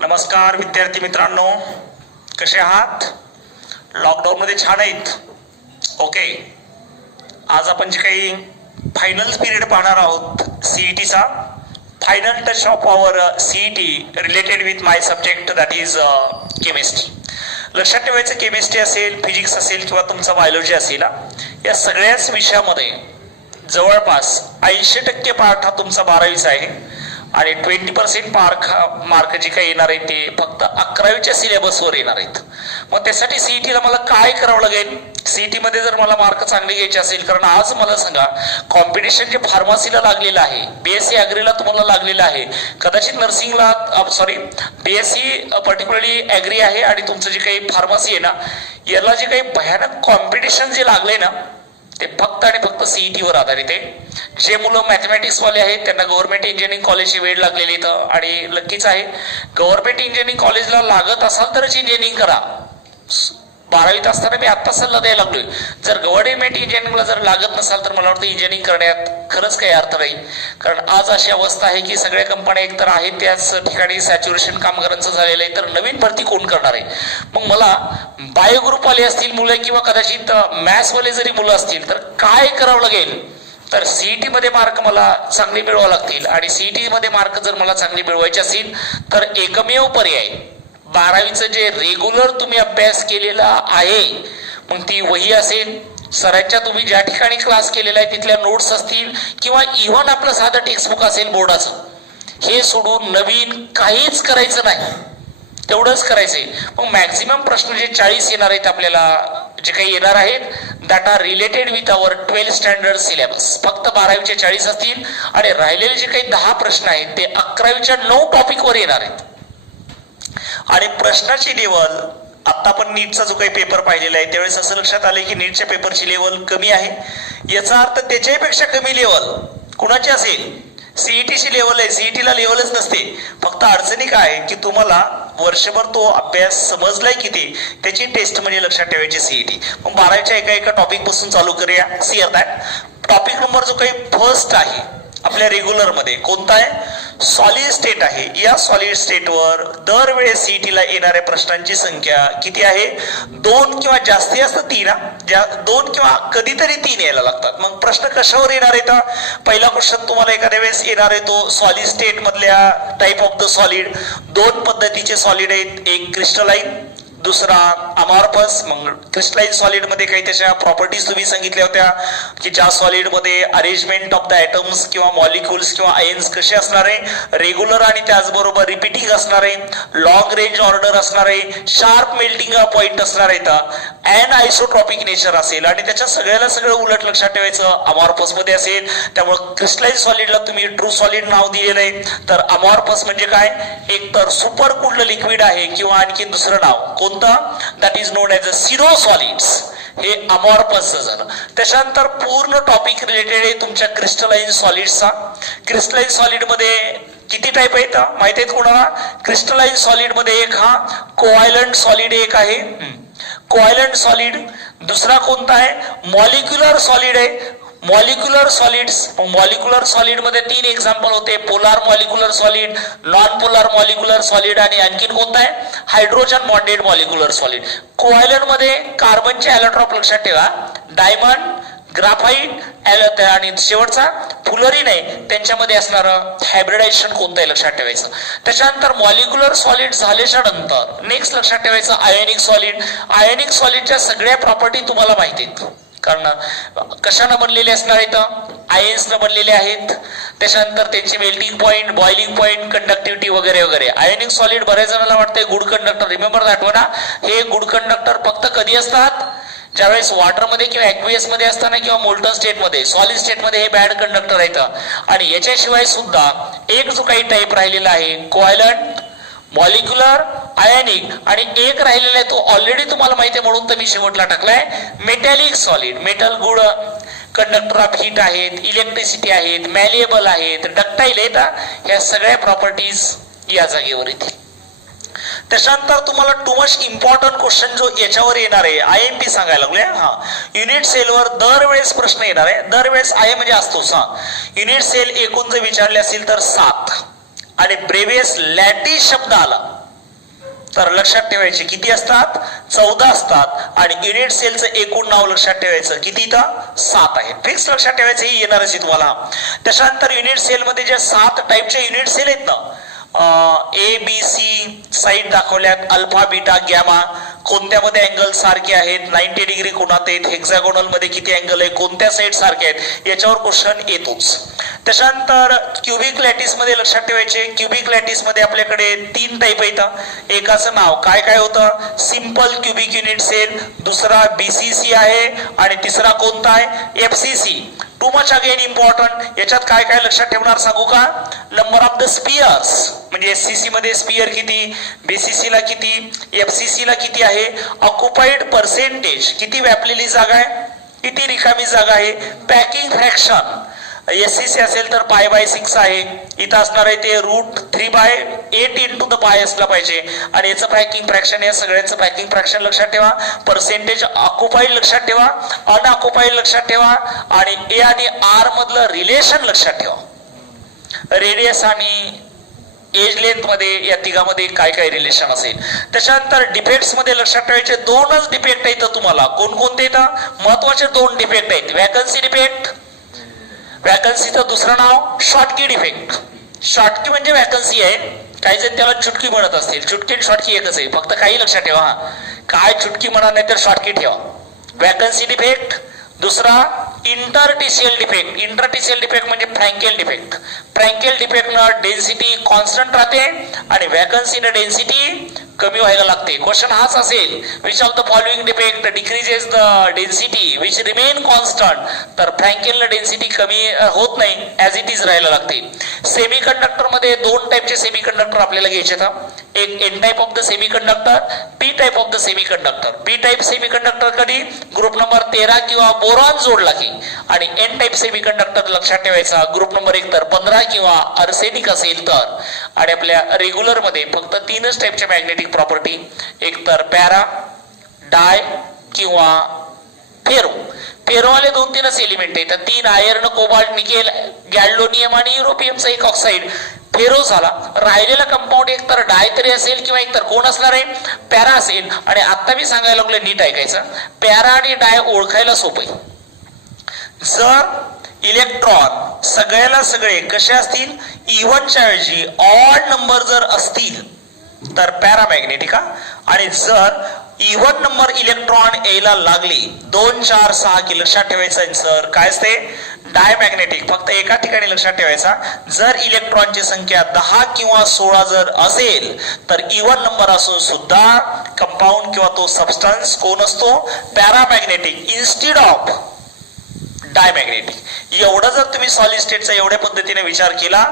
नमस्कार विद्यार्थी मित्रांनो, कसे आहात? लॉकडाऊनमध्ये छान आहेत. ओके, आज आपण जे काही फायनल पिरियड पाहणार आहोत सीईटीचा, final touch of our CET related with my subject that is chemistry. लक्षात ठेवायचं, केमिस्ट्री असेल, फिजिक्स असेल किंवा तुमचा बायोलॉजी असेल, या सगळ्याच विषयामध्ये जवळपास 80% पार्ट हा तुमचा 12वीचा आहे आणि 20% मार्क जे काही येणार आहे ते फक्त 11वीच्या सिलेबसवर येणार आहेत. मग त्यासाठी सीईटीला मला काय करावं लागेल? सीईटी मध्ये जर मला मार्क चांगले घ्यायचे असेल, कारण आज मला सांगा, कॉम्पिटिशन जे फार्मसीला लागलेलं आहे, बीएससी ॲग्रीला तुम्हाला लागलेलं आहे, कदाचित नर्सिंगला बीएससी पर्टिक्युलरली ॲग्री आहे आणि तुमचं जे काही फार्मसी आहे ना, याला जे काही भयानक कॉम्पिटिशन जे लागलंय ना, ते फक्त आणि फक्त सीईटीवर आधारित आहे. जे मुलं मॅथमॅटिक्सवाले आहेत त्यांना गव्हर्नमेंट इंजिनिअरिंग कॉलेजची वेळ लागलेली इथं, आणि नक्कीच आहे, गव्हर्नमेंट इंजिनिअरिंग कॉलेजला लागत असाल तरच इंजिनिअरिंग करा. 12वीत असताना मी आत्ता सल्ला द्यायला लागलोय, जर गव्हर्नमेंट इंजिनिअरिंगला जर लागत नसाल तर मला वाटतं इंजिनिअरिंग करण्यात खरंच काही अर्थ नाही. कारण आज अशी अवस्था आहे की सगळ्या कंपन्या एकतर आहेत त्याच ठिकाणी सॅच्युरेशन कामगारांचं झालेलं आहे, तर नवीन भरती कोण करणार आहे? मग मला बायो ग्रुपवाले असतील मुलं किंवा कदाचित मॅथ्सवाले जरी मुलं असतील तर काय करावं लागेल? तर सीईटी मध्ये मार्क मला चांगले मिळवावे लागतील, आणि सीईटी मध्ये मार्क जर मला चांगले मिळवायचे असतील तर एकमेव पर्याय 12वीचं जे रेग्युलर तुम्ही अभ्यास केलेला आहे, मग ती वही असेल, सरांच्या तुम्ही ज्या ठिकाणी क्लास केलेला आहे तिथल्या नोट्स असतील, किंवा इव्हन आपलं साधं टेक्स्टबुक असेल बोर्डाचं, हे सोडून नवीन काहीच करायचं नाही, तेवढंच करायचंय. मग मॅक्झिमम प्रश्न जे 40 येणार आहेत आपल्याला, जे काही येणार आहेत that are related with our 12 standard syllabus, फक्त 12वीचे 40 असतील, आणि राहिलेले जे काही 10 प्रश्न आहेत ते 11वीच्या 9 टॉपिकवर येणार आहेत. आणि प्रश्नाची लेवल, आता आपण नीटचा जो काही पेपर पाहिलेला आहे त्यावेळेस असं लक्षात आलंय की नीटच्या पेपरची लेवल कमी आहे. याचा अर्थ त्याच्याही पेक्षा कमी लेवल कुणाची असेल? सीईटीची लेवल आहे. सीईटीला लेवलच नसते. फक्त अडचणी काय आहे की तुम्हाला वर्षभर तो अभ्यास समजलाय किती त्याची टेस्ट म्हणजे लक्षात ठेवायची सीईटी. मग 12वीच्या एका टॉपिक पासून चालू करूया. See are that topic number जो काही फर्स्ट आहे आपल्या रेग्युलर मध्ये कोणता आहे? सॉलिड स्टेट आहे. या सॉलिड स्टेटवर दरवेळेस सीईटीला येणाऱ्या प्रश्नांची संख्या किती आहे? 2 किंवा जास्तीत जास्त 3. 2 किंवा कधीतरी 3 यायला लागतात. मग प्रश्न कशावर येणार आहे? पहिला क्वेश्चन तुम्हाला एखाद्या वेळेस येणार आहे तो सॉलिड स्टेट मधल्या टाइप ऑफ द सॉलिड. 2 पद्धतीचे सॉलिड आहेत, एक क्रिस्टलाइन, दुसरा अमॉर्फस. मग क्रिस्टलाइन सॉलिड मध्ये काही त्याच्या प्रॉपर्टीज तुम्ही सांगितल्या होत्या की ज्या सॉलिड मध्ये अरेंजमेंट ऑफ द ॲटम्स किंवा मॉलिक्युल्स किंवा आयन्स कसे असणार आहे, रेग्युलर आणि त्याचबरोबर रिपीटिंग असणार आहे, लॉंग रेंज ऑर्डर असणार आहे, शार्प मेल्टिंग पॉइंट असणार आहे, अँड आयसोट्रॉपिक नेचर असेल, आणि त्याच्या सगळ्याला सगळं उलट लक्षात ठेवायचं अमॉर्फस मध्ये असेल. त्यामुळे क्रिस्टलाइन सॉलिडला तुम्ही ट्रू सॉलिड नाव दिलेलं आहे. तर अमॉर्फस म्हणजे काय? एक तर सुपर कुल्ड लिक्विड आहे किंवा आणखी दुसरं नाव कोणतं? That is known as a pseudo solids. हे अमॉर्फस झालं. त्याच्यानंतर पूर्ण टॉपिक रिलेटेड आहे तुमच्या क्रिस्टलाइन सॉलिड्सचा. क्रिस्टलाइन सॉलिड मध्ये किती टाईप आहेत माहिती आहेत कोणाला? क्रिस्टलाइन सॉलिड मध्ये एक हा कोव्हॅलंट सॉलिड एक आहे, कोव्हॅलंट सॉलिड. दुसरा कोणता आहे? मॉलिक्युलर सॉलिड आहे. मॉलिक्युलर सॉलिड्स, मॉलिक्युलर सॉलिड मध्ये 3 एक्झाम्पल होते, polar molecular solid, non polar molecular solid, आणि आणखीन कोणता आहे? Hydrogen bonded molecular solid. Covalent मध्ये कार्बनचे ॲलोट्रॉप लक्षात ठेवा, डायमंड, ग्राफाईट, आणि शेवटचा फुलरीन आहे, त्यांच्यामध्ये असणारं हायब्रिडायझेशन कोणतं आहे लक्षात ठेवायचं. त्याच्यानंतर मॉलिक्युलर सॉलिड झाल्याच्या नंतर नेक्स्ट लक्षात ठेवायचं आयोनिक सॉलिड. आयोनिक सॉलिडच्या सगळ्या प्रॉपर्टी तुम्हाला माहिती आहेत, कारण कशानं बनलेले असणार आहेत? आयन्सनं बनलेले आहेत. त्याच्यानंतर त्यांची melting point, boiling point, conductivity वगैरे वगैरे. आयोनिक सॉलिड बऱ्याच जणांना वाटतंय good conductor. Remember that one, हे गुड कंडक्टर फक्त कधी असतात? ज्यावेळेस वॉटरमध्ये किंवा ॲक्वियस मध्ये असताना किंवा मोल्टन स्टेटमध्ये. सॉलिड स्टेटमध्ये हे बॅड कंडक्टर आहेत. आणि याच्याशिवाय सुद्धा एक जो काही टाईप राहिलेला आहे कोव्हॅलंट, मॉलिक्युलर, आयनिक, आणि एक राहिलेला आहे तो ऑलरेडी तुम्हाला माहिती आहे म्हणून तर मी शेवटला टाकलाय, metallic solid. Metal good conductor of heat आहेत, इलेक्ट्रिसिटी आहेत, मॅलिएबल आहेत, डक्टाईल आहेत. या सगळ्या प्रॉपर्टीज या जागेवर येतील. त्याच्यानंतर तुम्हाला टू मच इम्पॉर्टंट क्वेश्चन जो याच्यावर येणार आहे, IMP सांगायला लागलोय. युनिट सेलवर दरवेळेस प्रश्न येणार आहे. दरवेळेस आहे म्हणजे असतोच. युनिट सेल एकूण जर विचारले असेल तर 7, आणि ब्रेवियस लॅटिस शब्द आला तर लक्षात ठेवायचे किती असतात? 14 असतात. आणि युनिट सेलचं एकूण नाव लक्षात ठेवायचं किती? इथं 7 आहे. फिक्स लक्षात ठेवायचं, ही येणारच आहे तुम्हाला. त्याच्यानंतर युनिट सेलमध्ये जे 7 टाईपचे युनिट सेल आहेत ना, ए बी सी साईड दाखवल्यात, अल्फा बीटा गॅमा, कोणत्यामध्ये अँगल सारखे आहेत, 90 डिग्री कोणात आहेत, हेक्सागोनल मध्ये किती अँगल आहे, कोणत्या साईड सारखे आहेत, याच्यावर क्वेश्चन येतोच. त्याच्यानंतर क्युबिक लॅटिस मध्ये लक्षात ठेवायचे, क्युबिक लॅटिस मध्ये आपल्याकडे 3 टाईप आहेत. एकाचं नाव काय काय होतं? सिंपल क्युबिक युनिट सेल, दुसरा बीसीसी आहे, आणि तिसरा कोणता आहे? FCC. Too much again important. याच्यात काय काय लक्षात ठेवणार सांगू का? नंबर ऑफ द स्पियर्स, म्हणजे एससीसी मध्ये स्पियर किती, बीसीसी ला किती, एफसीसी ला किती आहे, ऑक्युपाइड पर्सेंटेज किती व्यापलेली जागा आहे, किती रिकामी जागा आहे, पॅकिंग फ्रॅक्शन एससीसी असेल तर π/6 आहे, इथं असणार आहे ते √3/8 इंटू द पाय असला पाहिजे. आणि याचं पॅकिंग फ्रॅक्शन, या सगळ्यांचं पॅकिंग फ्रॅक्शन लक्षात ठेवा, पर्सेंटेज ऑक्युपाइड लक्षात ठेवा, अनऑक्युपाइड लक्षात ठेवा, आणि ए आणि आर मधलं रिलेशन लक्षात ठेवा. रेडियस आणि एज लेंथ मध्ये या तिघामध्ये काय काय रिलेशन असेल. त्याच्यानंतर डिफेक्ट्स मध्ये लक्षात ठेवायचे 2च डिफेक्ट आहेत तुम्हाला. कोणकोणते येतात? महत्वाचे 2 डिफेक्ट आहेत. वॅकन्सी डिफेक्ट, वॅकन्सीचं दुसरं नाव शॉर्टकी डिफेक्ट. शॉर्टकी म्हणजे वॅकन्सी आहे, काही जण त्याला चुटकी म्हणत असतील. चुटकी आणि शॉर्टकी एकच आहे, फक्त काही लक्षात ठेवा. काय चुटकी म्हणा नाही तर शॉर्टकी ठेवा. Vacancy defect. दुसरा इंटरटिशियल डिफेक्ट. इंटरटिशियल डिफेक्ट म्हणजे फ्रँकेल डिफेक्ट. फ्रँकेल डिफेक्टनं डेन्सिटी कॉन्स्टंट राहते आणि वॅकन्सीनं डेन्सिटी कमी व्हायला लागते. क्वेश्चन हाच असेल, which of the following defect decreases the density which remain constant. तर फ्रँकेलनं डेन्सिटी कमी होत नाही, ऍज इट इज राहायला लागते. सेमीकंडक्टर मध्ये 2 टाईपचे सेमीकंडक्टर आपल्याला घ्यायचे आहेत. एक N type of the semiconductor, P type of the semiconductor. P type semiconductor कधी? ग्रुप नंबर 13 किंवा बोरॉन जोडला की. आणि एन टाइप सेमीकंडक्टर लक्षात ठेवायचा, ग्रुप नंबर 1 तर 15 किंवा आर्सेनिक असेल तर. आणि आपल्या रेग्युलर मध्ये फक्त 3च टाईपच्या मॅग्नेटिक प्रॉपर्टी, एक तर पॅरा, डाय किंवा फेरो. फेरोवाले 2-3च एलिमेंट आहेत. 3 आयर्न, कोबाल्ट, निकेल, गॅल्डोनियम आणि युरोपियमचा एक ऑक्साईड. फेरो झाला. राहिलेला कंपाऊंड एक तर डाय तरी असेल किंवा एक तर कोण असणार आहे? पॅरा असेल. आणि आता मी सांगायला लागलो, नीट ऐकायचं, पॅरा आणि डाय ओळखायला सोपं आहे. जर इलेक्ट्रॉन सगळ्याला सगळे कसे असतील? इव्हनच्या ऐवजी ऑड नंबर जर असतील तर पॅरामॅग्नेटिक. आणि जर इव्हन नंबर इलेक्ट्रॉन यायला लागले 2, 4, 6 की लक्षात ठेवायचं सर काय असते? डायमॅग्नेटिक. फक्त एका ठिकाणी लक्षात ठेवायचा, जर इलेक्ट्रॉनची संख्या 10 किंवा 16 जर असेल तर इव्हन नंबर असून सुद्धा कंपाऊंड किंवा तो सबस्टन्स कोण असतो? Paramagnetic instead of diamagnetic. एवढं जर तुम्ही सॉलिड स्टेटचा एवढ्या पद्धतीने विचार केला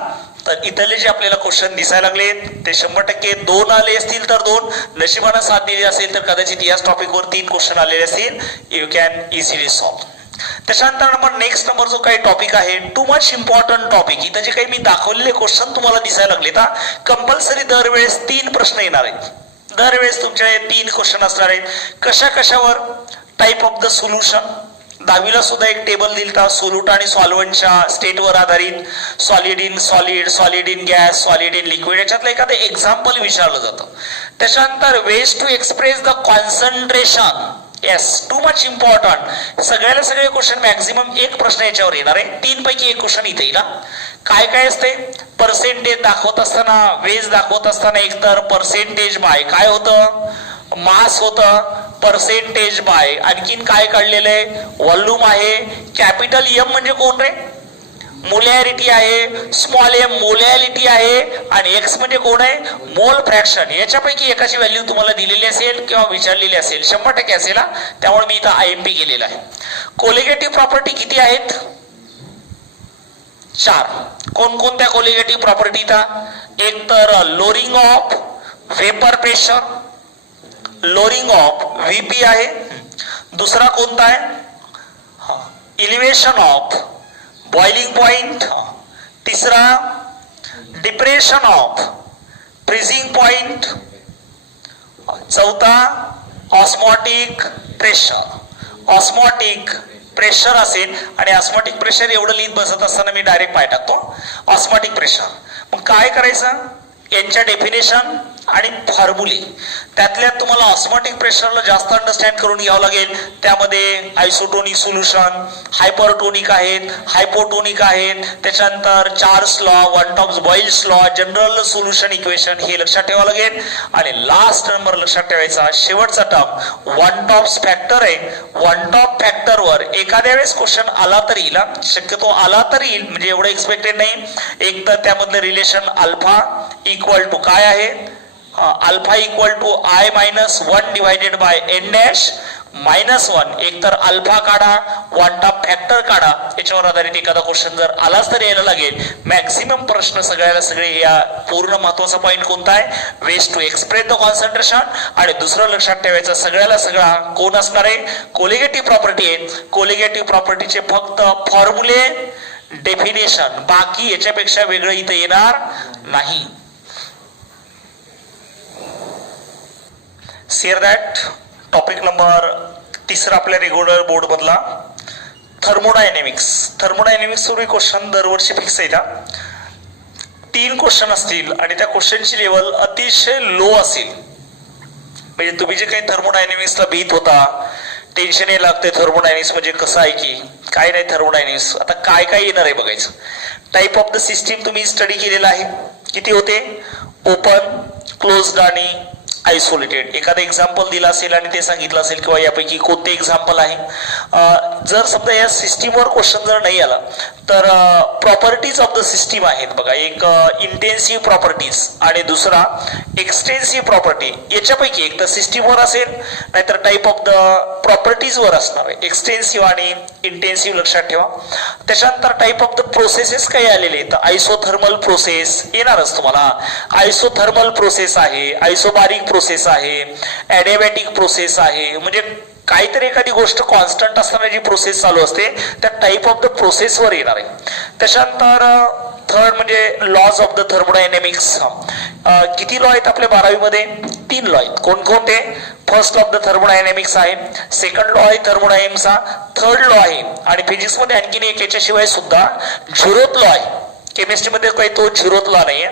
तर इथले जे आपल्याला क्वेश्चन दिसायला लागले ते 100% 2 आले असतील तर 2, नशिबानं 7 दिली असेल तर कदाचित याच टॉपिकवर 3 क्वेश्चन आलेले असतील. You can easily solve. त्याच्यानंतर नेक्स्ट नंबर जो काही टॉपिक आहे, टू मच इम्पॉर्टंट टॉपिक. इथं जे काही मी दाखवलेले क्वेश्चन तुम्हाला दिसायला लागले तर कंपल्सरी दरवेळेस 3 प्रश्न येणार आहेत. दरवेळेस तुमचे 3 क्वेश्चन असणार आहेत. कशा कशावर? Type of the solution. 10वीला सुद्धा एक टेबल दिलता सोल्यूट आणि सॉल्व्हंटच्या स्टेटवर आधारित. Solid in solid, solid in gas, solid in liquid, याच्यातलं एखादं एक्झाम्पल विचारलं जातं. त्याच्यानंतर ways to express the concentration. Yes, too much important. सगळ्याला सगळे क्वेश्चन मॅक्झिमम 1 प्रश्न याच्यावर येणार आहे. 3 पैकी 1 क्वेश्चन इथे येईल. काय काय असते? पर्सेंटेज दाखवत असताना, वेज दाखवत असताना एक तर पर्सेंटेज बाय काय होतं? मास होतं. पर्सेंटेज बाय आणखीन काय काढलेलं आहे? व्हॉल्यूम आहे. कॅपिटल एम म्हणजे कोण रे? मोलॅरिटी आहे. स्मॉल एम मोलॅलिटी आहे. आणि एक्स म्हणजे कोण आहे? मोल फ्रॅक्शन. याच्यापैकी एकाची व्हॅल्यू तुम्हाला दिलेली असेल किंवा विचारलेली असेल, 100% असेल. त्यामुळे मी इथं IMP केलेला आहे. कोलिगेटिव्ह प्रॉपर्टी किती आहेत? 4. कोणकोणत्या कोलिगेटिव्ह प्रॉपर्टी? एक तर lowering of vapour pressure, lowering of VP आहे. दुसरा कोणता आहे? Elevation of boiling point. तिसरा डिप्रेशन ऑफ फ्रीजिंग पॉइंट. चौथा ऑस्मॉटिक प्रेशर. ऑस्मॉटिक प्रेशर असेल आणि ऑस्मॉटिक प्रेशर एवढं लिहित बसत असताना मी डायरेक्ट पाय टाकतो. Osmotic pressure. मग काय करायचं? यांच्या डेफिनेशन आणि फॉर्म्युले त्यातल्या तुम्हाला ऑस्मोटिक प्रेशरला जास्त अंडरस्टँड करून घ्यावं लागेल. त्यामध्ये आयसोटोनिक सोल्युशन, हायपरटोनिक आहेत, हायपोटोनिक आहेत, त्याच्यानंतर Charles law, one tops Boyle's law, general solution equation हे लक्षात ठेवावं लागेल. आणि लास्ट नंबर लक्षात ठेवायचा शेवटचा टर्म वन टॉप्स फॅक्टर आहे. वन टॉप फॅक्टरवर एखाद्या वेळेस क्वेश्चन आला तर येईल, शक्यतो आला तर येईल, म्हणजे एवढं एक्सपेक्टेड नाही. एक तर त्यामधलं रिलेशन अल्फा इक्वल टू काय आहे, alpha equal to I minus 1 divided by N dash minus 1. एक तर अल्फा काढा, वन टॉप फॅक्टर काढा, याच्यावर आधारित एखादा क्वेश्चन जर आलाच तर यायला लागेल. मॅक्सिमम प्रश्न सगळ्याला सगळे या पूर्ण महत्वाचा पॉईंट कोणता आहे, ways to express the concentration. आणि दुसरं लक्षात ठेवायचं सगळ्याला सगळा कोण असणार आहे, कोलिगेटिव्ह प्रॉपर्टी आहे. कोलिगेटिव्ह प्रॉपर्टीचे फक्त फॉर्म्युले, डेफिनेशन, बाकी याच्यापेक्षा वेगळं इथं येणार नाही. Share that. टॉपिक नंबर 3 आपल्या रेग्युलर बोर्ड मधला थर्मोडायनेमिक्स. थर्मोडायनेमिक्स वरील क्वेश्चन दरवर्षी फिक्स आहे. 3 क्वेश्चन असतील आणि त्या क्वेश्चनची लेवल अतिशय लो असेल. म्हणजे तुम्ही जे काही थर्मोडायनेमिक्सला भीत होता, टेन्शन हे लागते थर्मोडायनेमिक्स म्हणजे कसं आहे की काय नाही थर्मोडायनेमिक्स, आता काय काय येणार आहे बघायचं. टाईप ऑफ द सिस्टीम तुम्ही स्टडी केलेला आहे. किती होते, ओपन, क्लोज्ड आणि आयसोलेटेड. एखादं एक्झाम्पल दिलं असेल आणि ते सांगितलं असेल किंवा यापैकी कोणते एक्झाम्पल आहे. जर समजा या सिस्टीमवर क्वेश्चन जर नाही आला तर प्रॉपर्टीज ऑफ द सिस्टीम आहेत बघा. एक इंटेन्सिव्ह प्रॉपर्टीज आणि दुसरा एक्सटेन्सिव्ह प्रॉपर्टी. याच्यापैकी एक तर सिस्टीमवर असेल नाहीतर टाईप ऑफ द प्रॉपर्टीजवर असणार आहे. एक्सटेन्सिव्ह आणि इंटेन्सिव्ह लक्षात ठेवा. त्याच्यानंतर टाईप ऑफ द प्रोसेसेस काही आलेले आहेत. आयसोथर्मल प्रोसेस येणारच तुम्हाला. आयसोथर्मल प्रोसेस आहे, आयसोबारिक प्रोसेस आहे, ॲडियाबॅटिक प्रोसेस आहे. म्हणजे काहीतरी एखादी गोष्ट कॉन्स्टंट असताना जी प्रोसेस चालू असते त्या टाईप ऑफ द प्रोसेसवर येणार आहे. त्याच्यानंतर थर्ड म्हणजे लॉज ऑफ द थर्मोडायनेमिक्स. किती लॉ आहेत आपल्या 12वी मध्ये, 3 लॉ आहेत. कोणकोणते, first law of the thermodynamics आहे, सेकंड लॉ आहे थर्मोडायनेमिक्सचा, थर्ड लॉ आहे आणि फिजिक्स मध्ये आणखीन एक याच्याशिवाय सुद्धा झिरोथ लॉ आहे. केमिस्ट्रीमध्ये काही तो झिरोथ लॉ नाहीये.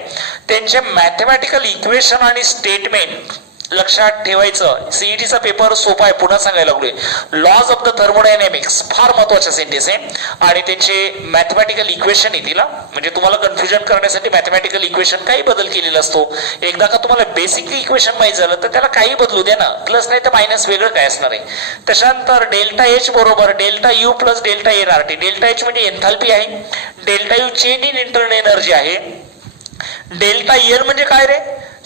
त्यांचे मॅथमॅटिकल इक्वेशन आणि स्टेटमेंट लक्षात ठेवायचं. सीईटीचा पेपर सोपा आहे, पुन्हा सांगायला लागलोय. लॉज ऑफ द थर्मोडायनेमिक्स फार महत्वाचा सेंटेन्स आहे आणि त्यांचे मॅथमॅटिकल इक्वेशन येतील. म्हणजे तुम्हाला कन्फ्युजन करण्यासाठी मॅथमॅटिकल इक्वेशन काही बदल केलेला असतो. एकदा का तुम्हाला बेसिक इक्वेशन माहिती झालं तर त्याला काही बदलू द्या ना, प्लस नाही तर मायनस वेगळं काय असणार आहे. त्याच्यानंतर डेल्टा एच बरोबर delta U plus delta N R T. Delta H म्हणजे एन्थाल्पी आहे, delta U change in internal energy आहे, डेल्टा एन म्हणजे काय रे,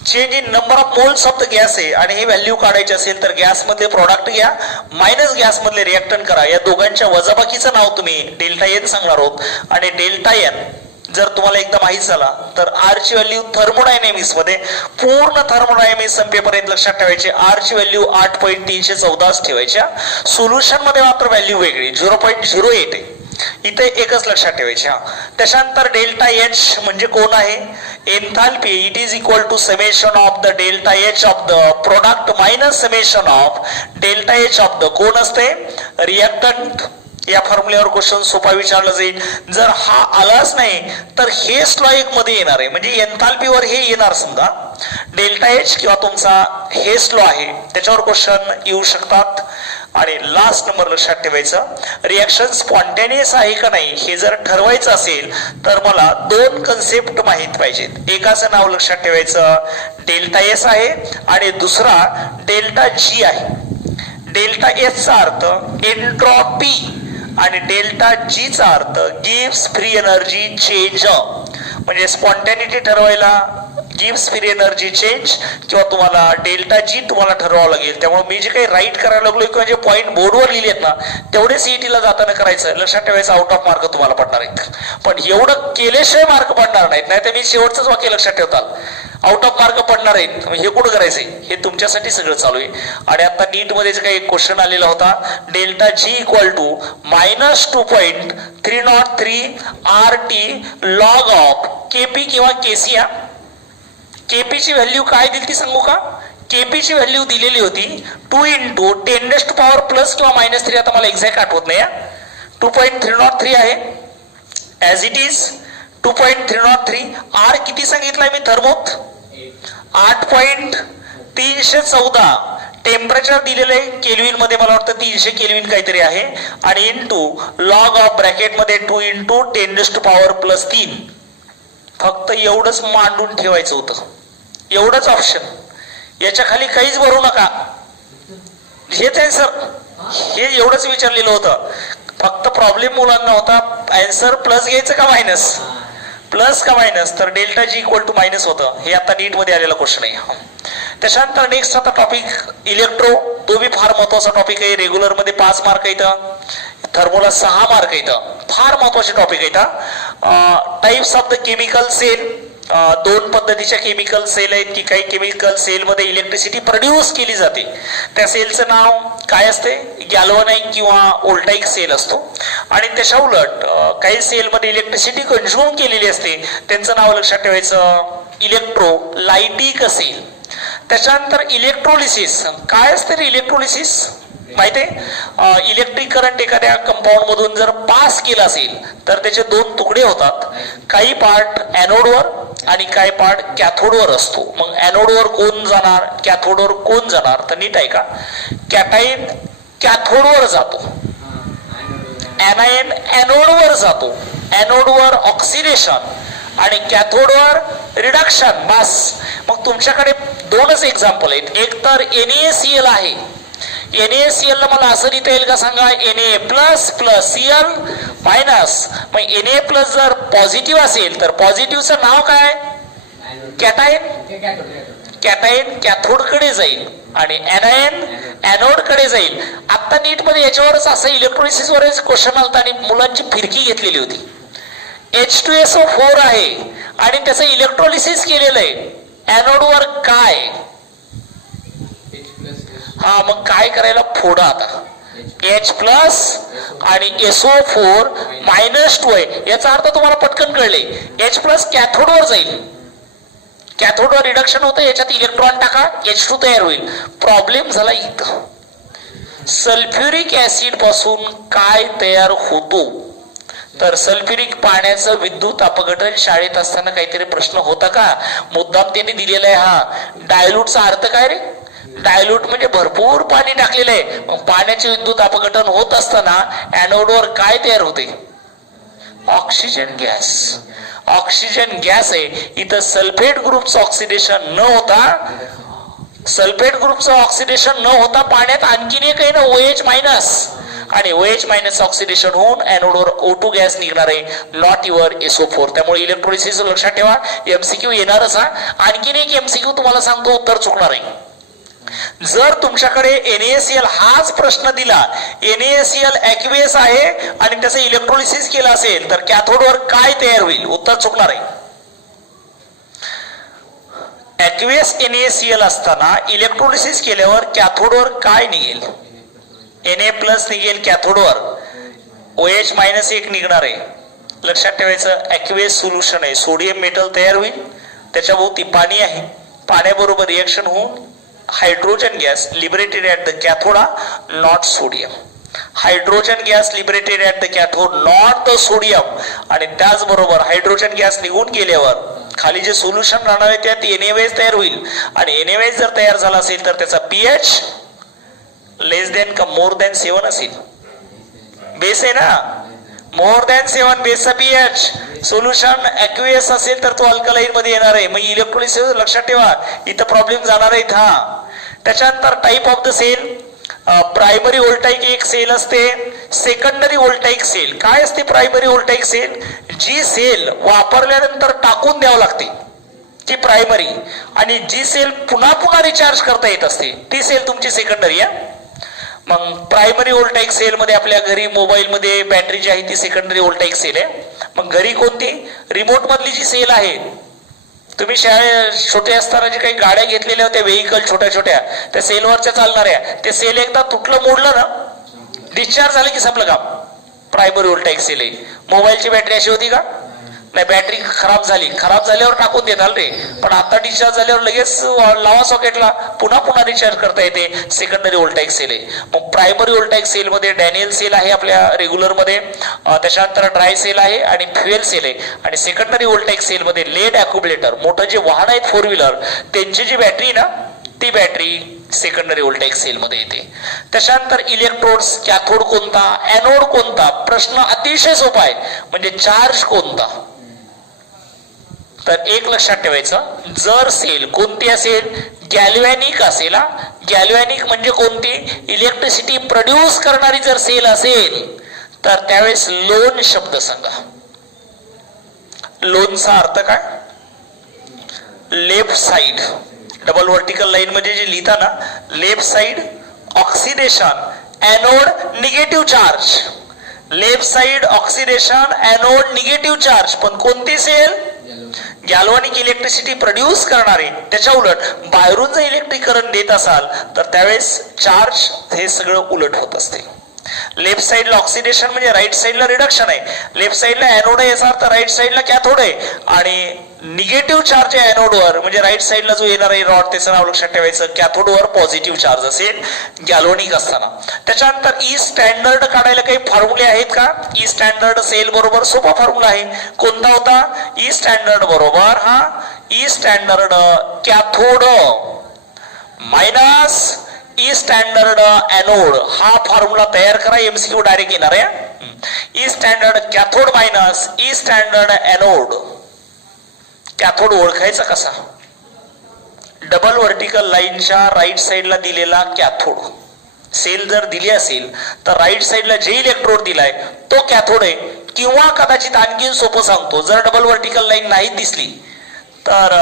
change in number of moles of the gas आहे. आणि हे व्हॅल्यू काढायचे असेल तर गॅस मधले प्रॉडक्ट घ्या मायनस गॅस मधले रिएक्टंट करा. या दोघांच्या वजाबाकीचं नाव तुम्ही डेल्टा एन सांगणार आहोत. आणि डेल्टा एन जर तुम्हाला एकदा माहित झाला तर आर ची व्हॅल्यू थर्मोडायनेमिक्स मध्ये पूर्ण थर्मोडायनेमिक्स संपेपर्यंत लक्षात ठेवायचे. आर ची व्हॅल्यू 8.314 ठेवायच्या. सोल्युशन मध्ये मात्र व्हॅल्यू वेगळी 0.08 आहे. इथे एकच लक्षात ठेवायचे. त्याच्यानंतर डेल्टा एच म्हणजे कोण आहे, enthalpy. It is equal to summation of the delta H of the product minus summation of delta H of the कोण असते, रिएक्टंट. या फॉर्म्युल्यावर क्वेश्चन सोपा विचारला जाईल. जर हा आलाच नाही तर हे लॉ एक मध्ये येणार आहे. म्हणजे एन्थाल्पीवर हे येणार. समजा डेल्टा एच किंवा तुमचा हेस लॉ आहे त्याच्यावर क्वेश्चन येऊ शकतात. आणि लास्ट नंबर लक्षात ठेवायचं, रिएक्शन स्पॉन्टेनियस आहे का नाही हे जर ठरवायचं असेल तर मला 2 कन्सेप्ट माहित पाहिजेत. एकाचं नाव लक्षात ठेवायचं डेल्टा एस आहे आणि दुसरा डेल्टा जी आहे. डेल्टा एस चा अर्थ एन्ट्रॉपी आणि डेल्टा जी चा अर्थ गिव्स फ्री एनर्जी चेंज. म्हणजे स्पॉन्टॅनिटी ठरवायला गिव्स फ्री एनर्जी चेंज किंवा तुम्हाला डेल्टा जी तुम्हाला ठरवावं लागेल. त्यामुळे मी जे काही राईट करायला लागलो किंवा जे पॉईंट बोर्डवर लिहिलेत ना तेवढे सीईटीला जाताना करायचं. लक्षात ठेवायचं आउट ऑफ मार्क तुम्हाला पडणार आहेत, पण एवढं केल्याशिवाय मार्क पडणार नाहीत. नाही तर मी शेवटचंच वाक्य लक्षात ठेवतात आउट ऑफ मार्क पडणार आहेत. हे कुठं करायचंय हे तुमच्यासाठी सगळं चालू आहे. आणि आता नीट मध्ये जे काही क्वेश्चन आलेला होता delta G equal to -2.303 R T log of KP किंवा केसी. केपी ची व्हॅल्यू काय दिली ती सांगू का, केपी ची व्हॅल्यू दिलेली होती 2 × 10⁻+ किंवा -3. आता मला एक्झॅक्ट आठवत नाही. 2.303 आहे ऍज इट इज 2.303. आर किती सांगितलाय मी थर्मोत, 8.314 टेम्परेचर दिलेलं आहे केल्विन मध्ये, मला वाटतं 300 केल्विन काहीतरी आहे, आणि इंटू लॉग ऑफ ब्रॅकेट मध्ये 2 इंटू 10⁻+3. फक्त एवढंच मांडून ठेवायचं होतं, एवढंच ऑप्शन. याच्या खाली काहीच भरू नका. हेच आन्सर, हे एवढंच विचारलेलं होतं. फक्त प्रॉब्लेम मुलांना होता आन्सर प्लस घ्यायचं का मायनस, प्लस का मायनस. तर delta G equal to minus होतं. हे आता नीट मध्ये आलेला क्वेश्चन आहे. त्याच्यानंतर नेक्स्ट आता टॉपिक इलेक्ट्रो. तो बी फार महत्वाचा टॉपिक आहे. रेग्युलर मध्ये 5 मार्क येतं, थर्मोला 6 मार्क येतं. फार महत्वाचे टॉपिक येतात. Types of the chemical cell. 2 पद्धतीच्या केमिकल सेल आहेत की काही केमिकल सेल मध्ये इलेक्ट्रिसिटी प्रोड्यूस केली जाते. त्या सेलचं नाव काय असते, गॅल्व्हनाइक किंवा वोल्टाइक सेल असतो. आणि त्याच्या उलट काही सेल मध्ये इलेक्ट्रिसिटी कंझ्युम केलेली असते, त्यांचं नाव लक्षात ठेवायचं इलेक्ट्रोलाइटिक सेल. त्याच्यानंतर इलेक्ट्रोलिसिस. काय असते रे इलेक्ट्रोलिसिस माहिती आहे? इलेक्ट्रिक करंट एखाद्या कंपाऊंड मधून जर पास केला असेल तर त्याचे 2 तुकडे होतात. काही पार्ट ॲनोडवर आणि काही पार्ट कॅथोडवर असतो. मग ॲनोडवर कोण जाणार, कॅथोडवर कोण जाणार, तर नीट आहे का, कॅटायन कॅथोडवर जातो, ॲनायन ॲनोडवर जातो. ॲनोडवर ऑक्सिडेशन आणि कॅथोडवर रिडक्शन. बस. मग तुमच्याकडे 2च एक्झाम्पल आहेत. एक तर NaCl आहे. NaCl ला मला असं लिहिता येईल का सांगा, Na++Cl-. मग Na+ जर पॉझिटिव्ह असेल तर पॉझिटिव्हचं नाव काय, कॅटायन. कॅटायन कॅथोडकडे जाईल आणि ॲनायन ॲनोडकडे जाईल. आता नीट मध्ये याच्यावरच असं इलेक्ट्रोलिसिस वरच क्वेश्चन आलता आणि मुलांची फिरकी घेतलेली होती. H2SO4 आहे आणि त्याचं इलेक्ट्रोलिसिस केलेलं आहे. ॲनोडवर काय, हा मग काय करायला फोडा आता. H+ आणि SO4 -2 आहे. याचा अर्थ तुम्हाला पटकन कळले. H+ कॅथोडवर जाईल, कॅथोडवर रिडक्शन होतं, याच्यात इलेक्ट्रॉन टाका, H2 तयार होईल. प्रॉब्लेम झाला इथं. सल्फ्युरिक ऍसिड पासून काय तयार होतो, तर सल्फ्युरिक पाण्याचं विद्युत अपघटन. शाळेत असताना काहीतरी प्रश्न होता का, मुद्दाम त्यांनी दिलेला आहे. हा डायल्यूटचा अर्थ काय रे, डायल्यूट म्हणजे भरपूर पाणी टाकलेलं आहे. मग पाण्याचे विद्युत अपघटन होत असताना ॲनोडवर काय तयार होते, ऑक्सिजन गॅस. ऑक्सिजन गॅस आहे. इथं सल्फेट ग्रुपचं ऑक्सिडेशन न होता, सल्फेट ग्रुपचं ऑक्सिडेशन न होता पाण्यात आणखीन एक आहे ना OH- आणि OH- ऑक्सिडेशन होऊन ॲनोडवर O2 गॅस निघणार आहे, नॉट युअर SO4. त्यामुळे इलेक्ट्रोलिसिस लक्षात ठेवा, MCQ येणारच. हा आणखीन एक MCQ तुम्हाला सांगतो, उत्तर चुकणार आहे. जर तुमच्याकडे NaCl हाच प्रश्न दिला, NaCl ॲक्वेस आहे आणि त्याचं इलेक्ट्रोलिसिस केलं असेल तर कॅथोडवर काय तयार होईल, उत्तर चुकणार आहे. ॲक्वेस NaCl असताना इलेक्ट्रोलिसिस केल्यावर कॅथोडवर काय निघेल, Na+ निघेल कॅथोडवर, OH- एक निघणार आहे. लक्षात ठेवायचं, ॲक्वेस सोल्युशन आहे, सोडियम मेटल तयार होईल, त्याच्या भोवती पाणी आहे, पाण्याबरोबर रिएक्शन होऊन hydrogen gas liberated at the cathode, not sodium. Hydrogen gas liberated at the cathode, not the sodium. आणि त्याचबरोबर हायड्रोजन गॅस निघून गेल्यावर खाली जे सोल्युशन राहणार आहे त्यात NaOH तयार होईल. आणि NaOH जर तयार झाला असेल तर त्याचा pH << का <7 असेल. बेस आहे ना, <7 बेसचा pH. सोल्युशन ॲक्वेस असेल तर तो अल्कलाईन मध्ये येणार आहे. मग इलेक्ट्रोलिसिस लक्षात ठेवा, इथं प्रॉब्लेम जाणार आहे. हा त्याच्यानंतर type of the cell. Primary voltaic एक सेल असते, सेकंडरी व्होल्टाइक सेल. काय असते प्रायमरी व्होल्टाइक सेल, जी सेल वापरल्यानंतर टाकून द्यावं लागते ती प्रायमरी, आणि जी सेल पुन्हा पुन्हा रिचार्ज करता येत असते ती सेल तुमची सेकंडरी आहे. मग प्रायमरी व्होल्टाइक सेल मध्ये आपल्या घरी मोबाईल मध्ये बॅटरी जी आहे ती सेकंडरी व्होल्टाइक सेल आहे. मग घरी कोणती, रिमोट मधली जी सेल आहे, तुम्ही छोटे असताना जे काही गाड्या घेतलेल्या होत्या व्हेकल छोट्या छोट्या, त्या सेलवरच्या चालणाऱ्या, ते सेल एकदा तुटलं मोडलं ना, डिस्चार्ज झालं की संपलं काम. प्रायमरी व्होल्टाइक सेल आहे. मोबाईलची बॅटरी अशी होती का, नाही, बॅटरी खराब झाल्यावर टाकून देताल रे, पण आता डिस्चार्ज झाल्यावर लगेच लावा सॉकेटला, पुन्हा पुन्हा रिचार्ज करता येते. सेकंडरी व्होल्टाईक सेल आहे. मग प्रायमरी व्होल्टाईक सेल मध्ये डॅनियल सेल आहे आपल्या रेग्युलर मध्ये, त्याच्यानंतर ड्राय सेल आहे आणि फ्युएल सेल आहे. आणि सेकंडरी व्होल्टाईक सेल मध्ये लेड अक्युमुलेटर, मोठं जे वाहन आहेत 4 व्हीलर त्यांची जी बॅटरी ना, ती बॅटरी सेकंडरी व्होल्टाईक सेल मध्ये येते. त्याच्यानंतर इलेक्ट्रोड्स, कॅथोड कोणता, एनोड कोणता, प्रश्न अतिशय सोपा आहे. म्हणजे चार्ज कोणता. तर एक लक्षात ठेवायचं, जर सेल कोणती असेल, गॅल्व्हॅनिक असेल. गॅल्व्हॅनिक म्हणजे कोणती, इलेक्ट्रिसिटी प्रोड्यूस करणारी जर सेल असेल तर त्यावेळेस लोन शब्द सांगा. लोनचा अर्थ काय, left side, double vertical line मध्ये जे लिहिता ना, left side oxidation, anode negative charge. Left side oxidation, anode negative charge. पण कोणती सेल, गॅल्व्हॅनिक इलेक्ट्रिसिटी प्रोड्यूस करणारे. त्याच्या उलट बाहेरून जर इलेक्ट्रिक करंट देत असाल तर त्यावेळेस चार्ज हे सगळं उलट होत असते. लेफ्ट साइडला ऑक्सिडेशन म्हणजे राईट साइडला रिडक्शन आहे, लेफ्ट साइडला एनोड आहे याचा अर्थ राईट साइडला कॅथोड आहे. आणि निगेटिव्ह चार्ज आहे एनोडवर म्हणजे राईट साइडला जो येणार आहे रॉड, त्याचं नाव लक्षात ठेवायचं, कॅथोडवर पॉझिटिव्ह चार्ज असेल गॅल्व्हॅनिक असताना. त्याच्यानंतर ई स्टँडर्ड काढायला काही फॉर्म्युले आहेत का. ई स्टँडर्ड सेल बरोबर सोपा फॉर्म्युला आहे. कोणता होता, ई स्टँडर्ड बरोबर E standard cathode minus E standard anode. हा फॉर्म्युला तयार करा, एमसीक्यू डायरेक्ट येणार आहे. E standard cathode minus E standard anode. Cathode ओळखायचा कसा, डबल वर्टिकल लाईनच्या राईट साइडला दिलेला कॅथोड सेल जर दिली असेल तर राईट साइडला जे इलेक्ट्रोड दिलाय तो कॅथोड आहे. किंवा कदाचित आणखीन सोपं सांगतो, जर डबल वर्टिकल लाईन नाही दिसली तर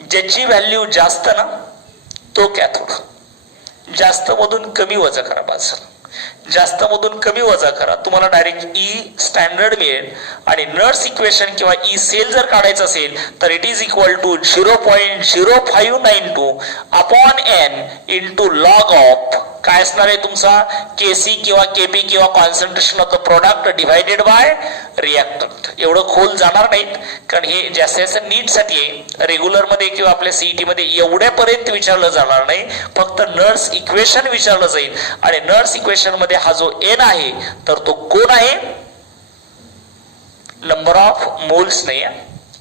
ज्याची व्हॅल्यू जास्त ना तो कॅथोड. जास्त मधून कमी वजा करा, बाजू जास्त मधून कमी वजा करा, तुम्हाला डायरेक्ट ई स्टँडर्ड मिळेल. आणि नर्स इक्वेशन किंवा ई सेल जर काढायचं असेल तर it is equal to 0.0592 upon N into log of काय असणार आहे तुमचा, केसी किंवा केपी किंवा concentration of the product divided by reactant. एवढं खोल जाणार नाहीत कारण हे जास्तीत जास्त नीट साठी आहे. रेग्युलर मध्ये किंवा आपल्या सीईटी मध्ये एवढ्यापर्यंत विचारलं जाणार नाही, फक्त नर्स इक्वेशन विचारलं जाईल. आणि नर्स इक्वेशन मध्ये हा जो एन आहे तर तो कोण आहे, नंबर ऑफ मोल्स नाही,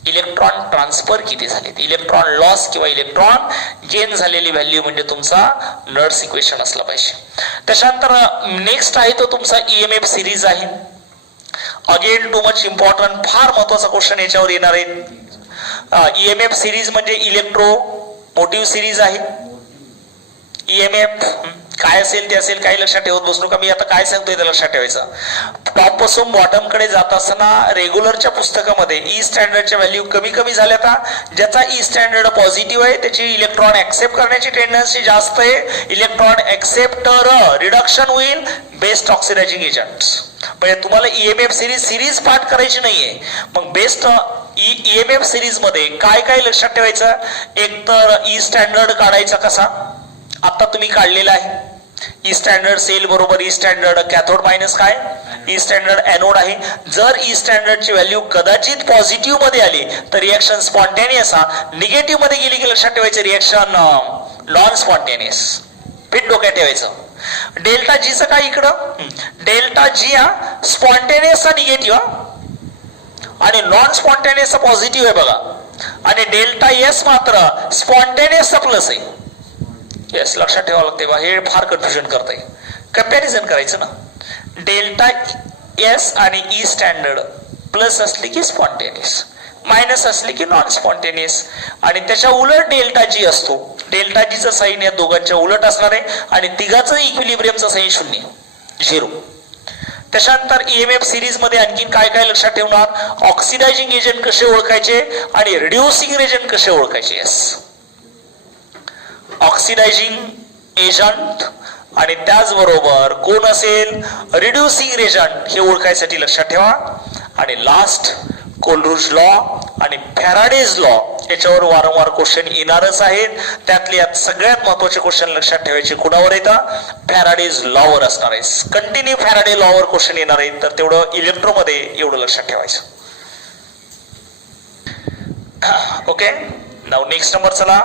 इलेक्ट्रॉन ट्रान्सफर किती झाले, इलेक्ट्रॉन लॉस किंवा इलेक्ट्रॉन गेन झालेली व्हॅल्यू म्हणजे तुमचा नर्स इक्वेशन असला पाहिजे. त्याच्यानंतर नेक्स्ट आहे तो तुमचा ईएमएफ सिरीज आहे. अगेन टू मच इम्पॉर्टंट, फार महत्वाचा क्वेश्चन याच्यावर येणार आहे. ईएमएफ सिरीज म्हणजे इलेक्ट्रो मोटिव्ह सिरीज आहे. ईएमएफ काय असेल ते असेल, काही लक्षात ठेवत बसू नका. मी आता काय सांगतोय ते लक्षात ठेवायचं. टॉप पासून बॉटम कडे जात असताना रेग्युलरच्या पुस्तकामध्ये ई स्टँडर्डच्या व्हॅल्यू कमी कमी झाल्या. का ज्याचा ई स्टँडर्ड पॉझिटिव्ह आहे त्याची इलेक्ट्रॉन ऍक्सेप्ट करण्याची टेंडन्सी जास्त आहे. इलेक्ट्रॉन ऍक्सेप्टर रिडक्शन होईल बेस्ट ऑक्सिडायझिंग एजंट्स. म्हणजे तुम्हाला ईएमएफ सिरीज पाठ करायची नाहीये. मग बेस्ट ईएमएफ सिरीज मध्ये काय काय लक्षात ठेवायचं, एक तर ई स्टँडर्ड काढायचा कसा, आता तुम्ही काढलेला आहे. ई स्टँडर्ड सेल बरोबर ई स्टँडर्ड कॅथोड मायनस काय, ई स्टँडर्ड एनोड आहे. जर ई स्टँडर्डची व्हॅल्यू कदाचित पॉझिटिव्ह मध्ये आली तर रिएक्शन स्पॉन्टेनियस, निगेटिव्ह मध्ये गेली की लक्षात ठेवायचं रिएक्शन नॉन स्पॉन्टेनियस. फिट डोक्यात ठेवायचं. डेल्टा जीचं काय इकडं, डेल्टा जी हा स्पॉन्टेनियसचा निगेटिव्ह आणि नॉन स्पॉन्टेनियसचा पॉझिटिव्ह आहे बघा. आणि डेल्टा एस मात्र स्पॉन्टेनियसचा प्लस आहे. येस, लक्षात ठेवावं लागते बा, हे फार कन्फ्युजन करताय. कंपॅरिझन करायचं ना, डेल्टा एस आणि ई स्टँडर्ड प्लस असले की स्पॉन्टेनियस, मायनस असले की नॉन स्पॉन्टेनियस. आणि त्याच्या उलट डेल्टा जी असतो, डेल्टा जीचं साईन या दोघांच्या उलट असणार आहे. आणि तिघाचं इक्विलिब्रियमचं साईन 0 0. त्याच्यानंतर ईएमएफ सिरीज मध्ये आणखीन काय काय लक्षात ठेवणार, ऑक्सिडायझिंग एजंट कसे ओळखायचे आणि रिड्युसिंग एजंट कसे ओळखायचे. येस, ऑक्सिडायझिंग एजंट आणि त्याचबरोबर कोण असेल रिड्युसिंग एजंट हे ओळखायसाठी लक्षात ठेवा. आणि लास्ट कोलरुज लॉ आणि फॅराडेज लॉ याच्यावर वारंवार क्वेश्चन येणारच आहेत. त्यातले सगळ्यात महत्वाचे क्वेश्चन लक्षात ठेवायचे कुणावर येतात, फॅराडेज लॉवर असणार आहे. कंटिन्यू फॅराडे लॉवर क्वेश्चन येणार आहेत. तर तेवढं इलेक्ट्रोमध्ये एवढं लक्षात ठेवायचं. ओके. नाव नेक्स्ट नंबर चला.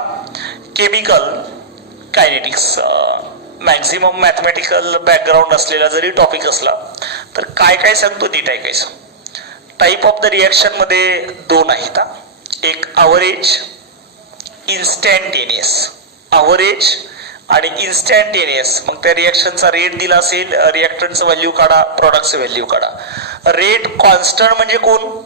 Chemical kinetics. Maximum mathematical background असलेला जरी टॉपिक असला तर काय काय सांगतो नीट ऐकायचं. टाईप ऑफ द रिॲक्शन मध्ये दोन आहेत. एक अव्हरेज, इन्स्टँटेनियस. अव्हरेज आणि इन्स्टँटेनियस. मग त्या रिॲक्शनचा रेट दिला असेल, रिॲक्टंटचं व्हॅल्यू काढा, प्रॉडक्टचं व्हॅल्यू काढा. रेट कॉन्स्टंट म्हणजे कोण?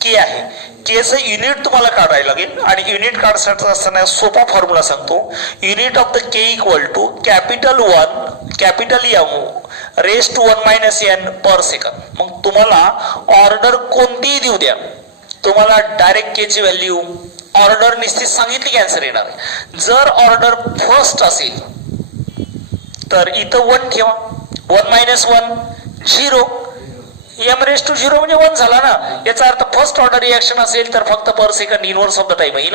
के आहे. केचं युनिट तुम्हाला काढायला लागेल आणि युनिट काढायचं असताना सोपा फॉर्म्युला सांगतो. Unit of the K equal to capital 1 capital M raise to 1 minus N per second. मग तुम्हाला ऑर्डर कोणतीही देऊ द्या, तुम्हाला डायरेक्ट के ची व्हॅल्यू ऑर्डर निश्चित सांगितली की आन्सर येणार आहे. जर ऑर्डर फर्स्ट असेल तर इथं 1 ठेवा. 1 मायनस 1 0. एम रेस टू 0 म्हणजे 1 झाला ना. याचा अर्थ फर्स्ट ऑर्डर रिॲक्शन असेल तर फक्त per second inverse of the time येईल.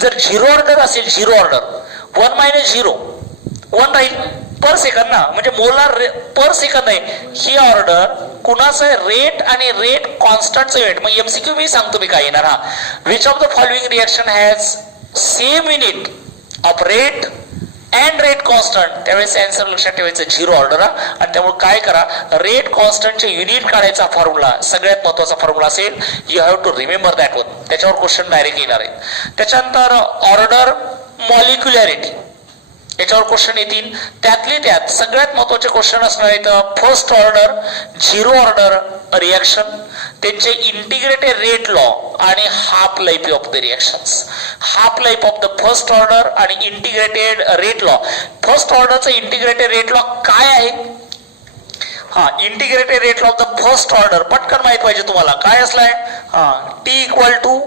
जर 0 ऑर्डर असेल, 0 ऑर्डर 1 मायनस 0 1 राहील पर सेकंद ना, म्हणजे मोलार पर सेकंद आहे. ही ऑर्डर कुणाचं आहे? रेट आणि रेट कॉन्स्टंटचं युनिट. मग एमसीक्यू मी सांगतो मी काय येणार. हा, which of the following reaction has same unit of rate and rate constant. त्यावेळेस आन्सर लक्षात ठेवायचं 0 ऑर्डर. आणि त्यामुळे काय करा, रेट कॉन्स्टंटचे युनिट काढायचा फॉर्म्युला सगळ्यात महत्वाचा फॉर्म्युला असेल. You have to remember that one. त्याच्यावर क्वेश्चन डायरेक्ट येणार आहे. त्याच्यानंतर ऑर्डर मॉलिक्युलॅरिटी, याच्यावर क्वेश्चन येतील. त्यातले त्यात सगळ्यात महत्वाचे क्वेश्चन असणार आहेत फर्स्ट ऑर्डर, 0 ऑर्डर रिॲक्शन, त्यांचे इंटिग्रेटेड रेट लॉ आणि half life of the reactions. Half life of the first order आणि इंटिग्रेटेड रेट लॉ. फर्स्ट ऑर्डरचं इंटिग्रेटेड रेट लॉ काय आहे? हा, integrated rate law of the first order पटकन माहित पाहिजे तुम्हाला. काय असलाय? हा, T equal to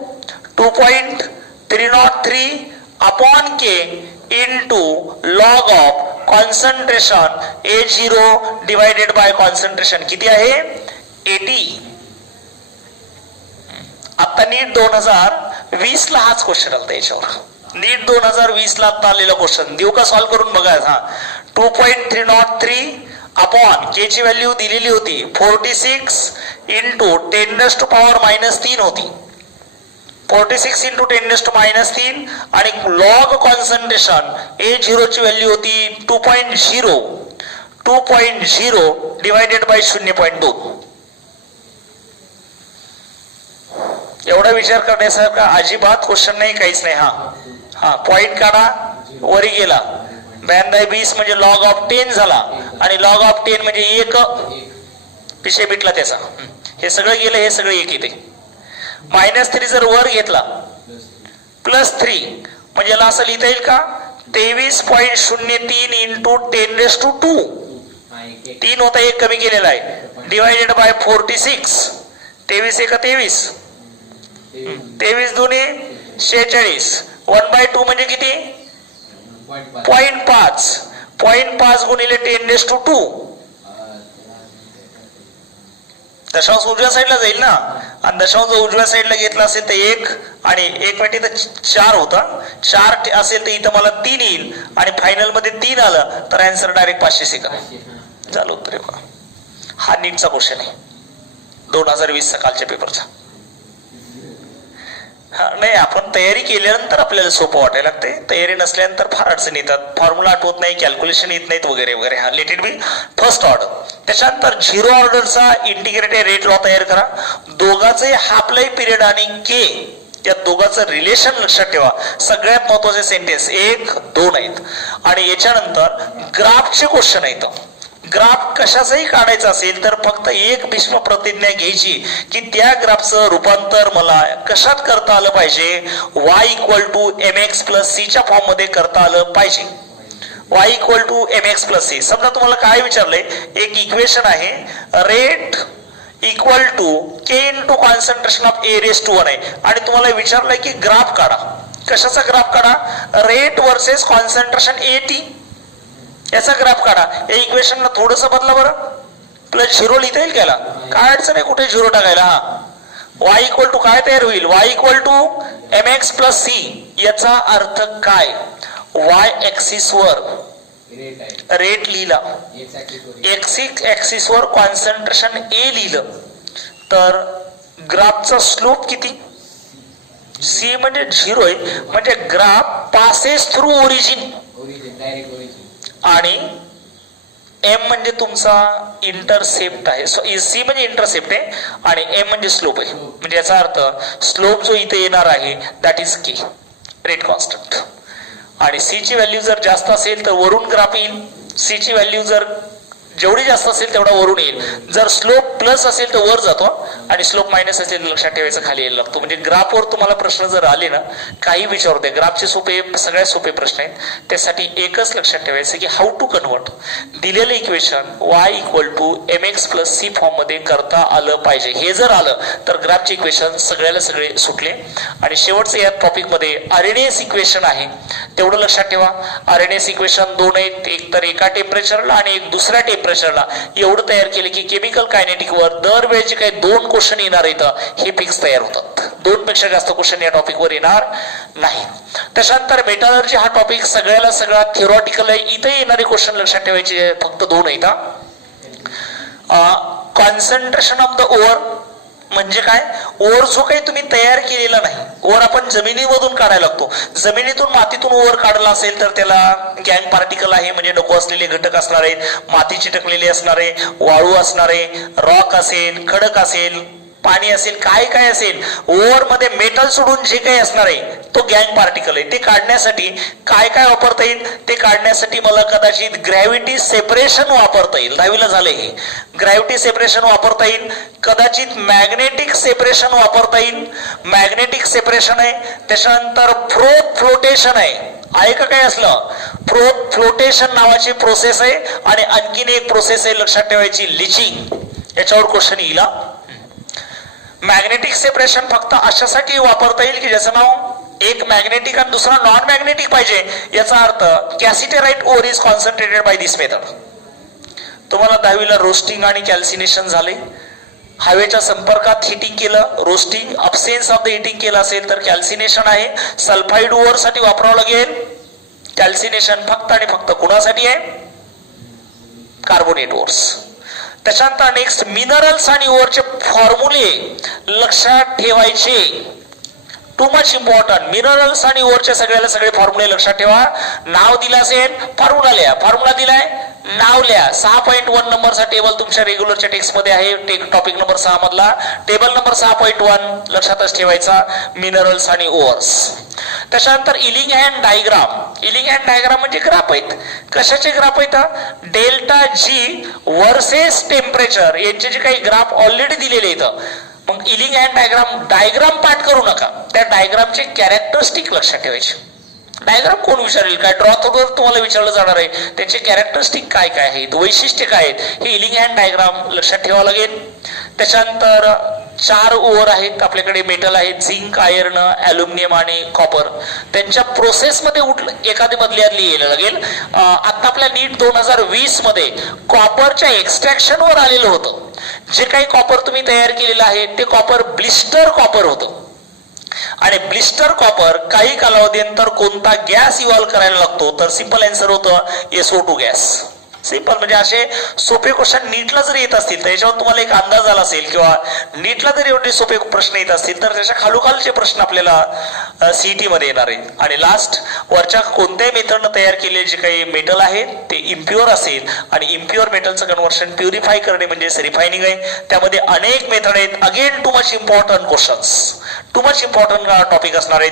2.303 upon K into log of concentration A0 divided by concentration. किती आहे? 80. आता नीट 2020 ला हाच क्वेश्चन आलता याच्यावर. नीट 2020 ला आता आलेला क्वेश्चन देऊ का? सॉल्व्ह करून बघा. हा, 2.303 अपॉन के ची व्हॅल्यू दिलेली होती 46 इंटू 10⁻³ होती. 46 इंटू 10⁻³ आणि लॉग कॉन्सन्ट्रेशन A0 ची व्हॅल्यू होती 2.0 डिवायडेड बाय 0.2. एवढा विचार करण्यासारखा अजिबात क्वेश्चन नाही, काहीच नाही. हा, पॉइंट काढा, वरी गेला. 20 म्हणजे लॉग ऑफ 10 झाला आणि लॉग ऑफ 10 म्हणजे 1 विषय मिटला त्याचा. हे सगळं गेलं, हे सगळं 1 येते. -3 जर वर घेतला +3 म्हणजे याला असं लिहिता येईल का? 23.03 इंटू 10⁻². 3 होता, 1 कमी केलेला आहे, डिवायडेड बाय 46. 23 1 23, 23 2 46. 1/2 म्हणजे किती? 0.5. 0.5 गुणिले 10⁻². दशांश उजव्या साईडला जाईल ना. आणि दशांश उजव्या साईडला घेतला असेल तर 1 आणि 1 म्हणजे तर 4 होता. 4 असेल तर इथं मला 3 येईल आणि फायनल मध्ये 3 आलं तर आन्सर डायरेक्ट 500 सेकंद झालं उत्तर. हा नीटचा क्वेश्चन आहे 2020 कालच्या पेपरचा. नाही, आपण तयारी केल्यानंतर आपल्याला सोपं वाटायला लागते. तयारी नसल्यानंतर फार अडचण येतात. फॉर्म्युला आठवत नाही, कॅल्क्युलेशन येत नाहीत वगैरे वगैरे. हा, let it be first order. त्याच्यानंतर 0 ऑर्डरचा इंटिग्रेटेड रेट लॉ तयार करा. दोघांचे हाफ लाईफ पिरियड आणि के, त्या दोघांचं रिलेशन लक्षात ठेवा. सगळ्यात महत्वाचे सेंटेन्स 1 2 आहेत. आणि याच्यानंतर ग्राफचे क्वेश्चन आहेत. ग्राफ कशाचाही काढायचा असेल तर फक्त एक भीष्म प्रतिज्ञा घ्यायची की त्या ग्राफचं रूपांतर मला कशात करता आलं पाहिजे? y = mx+c च्या फॉर्म मध्ये करता आलं पाहिजे. y = mx+c. समजा तुम्हाला काय विचारलंय, एक इक्वेशन आहे, rate equal to k into concentration of A⁻1 आहे आणि तुम्हाला विचारलंय की ग्राफ काढा. कशाचा ग्राफ काढा? रेट वर्सेस कॉन्सन्ट्रेशन AT याचा ग्राफ काढा. या इक्वेशनला थोडस बदला बरं. +0 लिहिता येईल त्याला, काय अडचण आहे कुठे 0 टाकायला. हा, y = काय तयार होईल? y = mx+c. याचा अर्थ काय? y ऍक्सिस वर रेट लिहिला, x ऍक्सिस वर कॉन्सन्ट्रेशन A लिहिलं तर ग्राफचा स्लोप किती? सी म्हणजे 0 आहे, म्हणजे ग्राफ पासेस थ्रू ओरिजिन, आणि एम म्हणजे तुमचा इंटरसेप्ट आहे. सी म्हणजे इंटरसेप्ट आहे आणि एम म्हणजे स्लोप आहे. म्हणजे याचा अर्थ स्लोप जो इथे येणार आहे that is K, rate constant. आणि सी ची व्हॅल्यू जर जास्त असेल तर वरून ग्राफ येईल, सी ची व्हॅल्यू जर जेवढी जास्त असेल तेवढा वरून येईल. जर स्लोप प्लस असेल तर वर जातो आणि स्लोप मायनस असेल तर लक्षात ठेवायचं खाली यायला लागतो. म्हणजे ग्राफवर तुम्हाला प्रश्न जर आले ना, काही विचारू दे, ग्राफचे सोपे सगळ्यात सोपे प्रश्न आहेत. त्यासाठी एकच लक्षात ठेवायचं की हाऊ टू कन्वर्ट दिलेलं equation Y equal to M X plus C form मध्ये करता आलं पाहिजे. हे जर आलं तर ग्राफचे इक्वेशन सगळ्याला सगळे सुटले. आणि शेवटचं या टॉपिक मध्ये आरएनएस इक्वेशन आहे, तेवढं लक्षात ठेवा. आरएनएस इक्वेशन दोन आहेत, एक तर एका टेम्परेचरला आणि एक दुसऱ्या टेम्परेचरला. एवढं तयार केलं की केमिकल कायनेटिक वर दरवेळेचे काही 2 क्वेश्चन येणार आहेत हे फिक्स तयार होतात. 2 पेक्षा जास्त क्वेश्चन या टॉपिक वर येणार नाही. त्याच्यानंतर मेटलर्जी हा टॉपिक सगळ्याला सगळा थिओरॉटिकल आहे. इथे येणारे क्वेश्चन लक्षात ठेवायचे फक्त 2 आहेत. कॉन्सन्ट्रेशन ऑफ द ओअर म्हणजे काय, ओर जो काही तुम्ही तयार केलेला नाही, ओर आपण जमिनीमधून काढायला लागतो. जमिनीतून मातीतून ओर काढला असेल तर त्याला गँग पार्टिकल आहे, म्हणजे नको असलेले घटक असणार आहेत, माती चिटकलेली असणार आहे, वाळू असणार आहे, रॉक असेल, खडक असेल, पाणी असेल, काय काय असेल, ओव्हर मध्ये मेटल सोडून जे काही असणार आहे तो गँग पार्टिकल आहे. ते काढण्यासाठी काय काय वापरता येईल, ते काढण्यासाठी मला कदाचित ग्रॅव्हिटी सेपरेशन वापरता येईल. 10वीला झाले हे. ग्रॅव्हिटी सेपरेशन वापरता येईल, कदाचित मॅग्नेटिक सेपरेशन वापरता येईल. मॅग्नेटिक सेपरेशन आहे. त्याच्यानंतर फ्लोटेशन आहे का काय असलं, फ्लोटेशन नावाची प्रोसेस आहे. आणि आणखीन एक प्रोसेस आहे लक्षात ठेवायची, लिचिंग. याच्यावर क्वेश्चन येईल. मॅग्नेटिक सेपरेशन फक्त अशासाठी वापरता येईल की ज्याचं नाव एक मॅग्नेटिक आणि दुसरा नॉन मॅग्नेटिक पाहिजे. याचा अर्थ cassiterite ore is concentrated by this method. तुम्हाला 10वीला रोस्टिंग आणि कॅल्सिनेशन झाले. हवेच्या संपर्कात हिटिंग केलं, roasting, absence of the heating केलं असेल तर कॅल्सिनेशन आहे. सल्फाइड ओर साठी वापरावं लागेल. कॅल्सिनेशन फक्त आणि फक्त कुणासाठी आहे, कार्बोनेट ओर्स. त्याच्यानंतर नेक्स्ट मिनरल्स आणि ओरचे फॉर्म्युले लक्षात ठेवायचे, टू मच इम्पॉर्टंट. मिनरल्स आणि ओरचे सगळ्याला सगळे फॉर्म्युले लक्षात ठेवा. नाव दिलं असेल फॉर्म्युला लिहा, फॉर्म्युला दिलाय नाव लिहा. 6.1 नंबरचा टेबल तुमच्या रेग्युलरच्या टेक्स्ट मध्ये आहे, टॉपिक नंबर 6 मधला टेबल नंबर 6.1 लक्षातच ठेवायचा, मिनरल्स आणि ओअर्स. त्याच्यानंतर इलिंगहॅम डायग्राम. इलिंगहॅम डायग्राम म्हणजे ग्राफ आहेत. कशाचे ग्राफ आहेत, डेल्टा जी वर्सेस टेम्परेचर यांचे जे काही ग्राफ ऑलरेडी दिलेले आहेत. मग इलिंगहॅम डायग्राम पाठ करू नका, त्या डायग्रामचे कॅरेक्टरिस्टिक लक्षात ठेवायचे. डायग्राम कोण विचारेल, काय ड्रॉ करून तुम्हाला विचारलं जाणार आहे, त्याचे कॅरेक्टरिस्टिक काय काय आहेत, वैशिष्ट्य काय आहेत, हे इलिंगहॅम डायग्राम लक्षात ठेवावं लागेल. त्याच्यानंतर 4 ओव्हर आहेत आपल्याकडे, मेटल आहेत, झिंक, आयर्न, ॲल्युमिनियम आणि कॉपर. त्यांच्या प्रोसेसमध्ये एखादी मधली यायला लागेल. आता आपल्या नीट 2020 मध्ये कॉपरच्या एक्स्ट्रॅक्शनवर आलेलं होतं. जे काही कॉपर तुम्ही तयार केलेलं आहे ते कॉपर ब्लिस्टर कॉपर होतं. आणि ब्लिस्टर कॉपर काही कालावधीनंतर कोणता गॅस इव्हॉल्व करायला लागतो, तर सिंपल आन्सर होतं SO2 गॅस. सिंपल. म्हणजे असे सोपे क्वेश्चन नीटला जर येत असतील तर याच्यावर तुम्हाला एक अंदाज आला असेल, किंवा नीटला जर एवढे सोपे प्रश्न येत असतील तर त्याच्या खालोखालचे प्रश्न आपल्याला सीईटी मध्ये येणार आहेत. आणि लास्ट, वरच्या कोणत्याही मेथडनं तयार केलेले जे काही मेटल आहेत ते इम्प्युअर असेल, आणि इम्प्युअर मेटलचं कन्व्हर्शन प्युरिफाय करणे म्हणजे रिफायनिंग आहे. त्यामध्ये अनेक मेथड आहेत. Again to much important questions, to much important topic असणार आहे.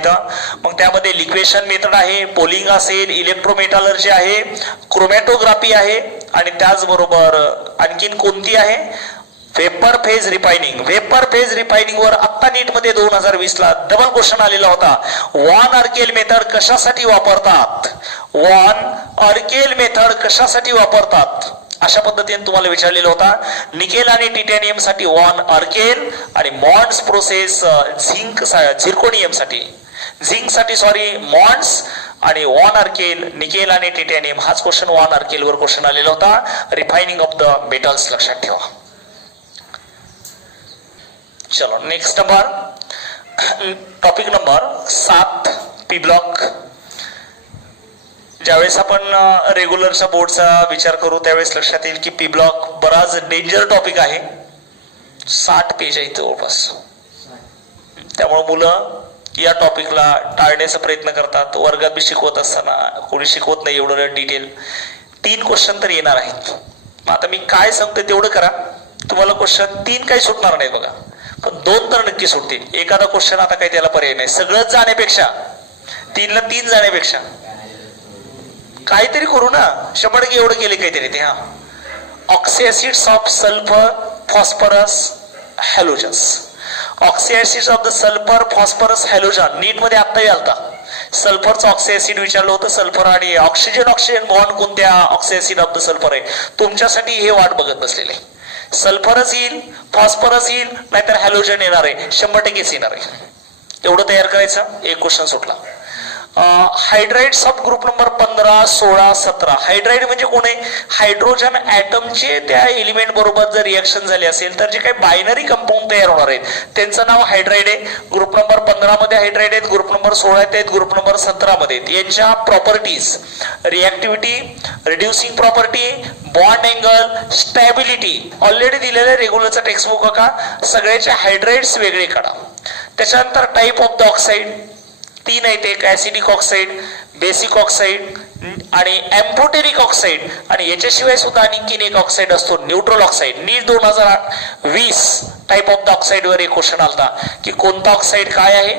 मग त्यामध्ये लिक्वेशन मेथड आहे, पोलिंग असेल, इलेक्ट्रोमेटलर्जी आहे, क्रोमॅटोग्राफी आहे, आणि त्याचबरोबर आणखीन कोणती आहे, vapour phase refining. Vapour phase refining वर आता नीट मध्ये 2020 ला डबल क्वेश्चन आलेला होता. वॉन अर्केल मेथड कशासाठी वापरतात, वॉन अर्केल मेथड कशासाठी वापरतात अशा पद्धतीने तुम्हाला विचारलेला होता. निकेल आणि टिटॅनियम साठी वॉन अर्केल, आणि मॉन्ड्स प्रोसेस झिर्कोनियम साठी, झिंक साठी मॉन्ड्स, आणि वॉन अर्केल, निकेल आणि टिटॅनियम. हाच क्वेश्चन वॉन अर्केल वर क्वेश्चन आलेला होता. रिफायनिंग ऑफ द मेटल्स लक्षात ठेवा. चलो next number, topic number 7 P block. ज्यावेळेस आपण रेग्युलरच्या बोर्डचा विचार करू त्यावेळेस लक्षात येईल की पी ब्लॉक बराच डेंजर टॉपिक आहे. 60 पेज आहे जवळपास. त्यामुळे मुलं या टॉपिकला टाळण्याचा प्रयत्न करतात. वर्गात बी शिकवत असताना कोणी शिकवत नाही एवढं डिटेल. 3 क्वेश्चन तर येणार आहेत. मग आता मी काय सांगतोय तेवढं करा. तुम्हाला क्वेश्चन 3 काही सुटणार नाही बघा, पण 2 तर नक्की सुटतील. एखादा क्वेश्चन आता काही त्याला पर्याय नाही. सगळंच जाण्यापेक्षा 3ला 3 जाण्यापेक्षा काहीतरी करू ना. 100% एवढं केले काहीतरी ते. Oxyacids of sulphur phosphorus halogens. Oxyacids of the sulphur phosphorus halogen NEET मध्ये आत्ताही आलता. सल्फरचं ऑक्सिएसिड विचारलं होतं. सल्फर आणि ऑक्सिजन बॉन्ड कोणत्या ऑक्सिएसिड ऑफ द सल्फर आहे. तुमच्यासाठी हे वाट बघत बसलेले. सल्फरच येईल, फॉस्फरस येईल, नाहीतर हॅलोजन येणार आहे. 100%च येणार आहे. एवढं तयार करायचं. एक क्वेश्चन सुटला. हायड्राइड्स ऑफ ग्रुप नंबर 15, 16, 17. हायड्राइड म्हणजे कोण आहे. हायड्रोजन ॲटमचे त्या एलिमेंट बरोबर जर रिएक्शन झाले असेल तर जे काही बायनरी कंपाऊंड तयार होणार आहेत त्यांचं नाव हायड्राइड आहे. ग्रुप नंबर 15 मध्ये हायड्राइड आहेत, ग्रुप नंबर 16 आहेत, ग्रुप नंबर 17 मध्ये आहेत. यांच्या properties reactivity, reducing property, bond angle, stability already दिलेलं आहे. रेग्युलरचा टेक्स्टबुक का सगळ्याचे हायड्राइड्स वेगळे काढा. त्याच्यानंतर टाईप ऑफ द ऑक्साईड 3 आहेत. एक ऍसिडिक ऑक्साईड, बेसिक ऑक्साईड आणि एम्फोटेरिक ऑक्साईड. आणि याच्याशिवाय सुद्धा आणखीन एक ऑक्साईड असतो neutral oxide. NEET 2020 type of the oxide वर एक क्वेश्चन आलता की कोणता ऑक्साईड काय आहे,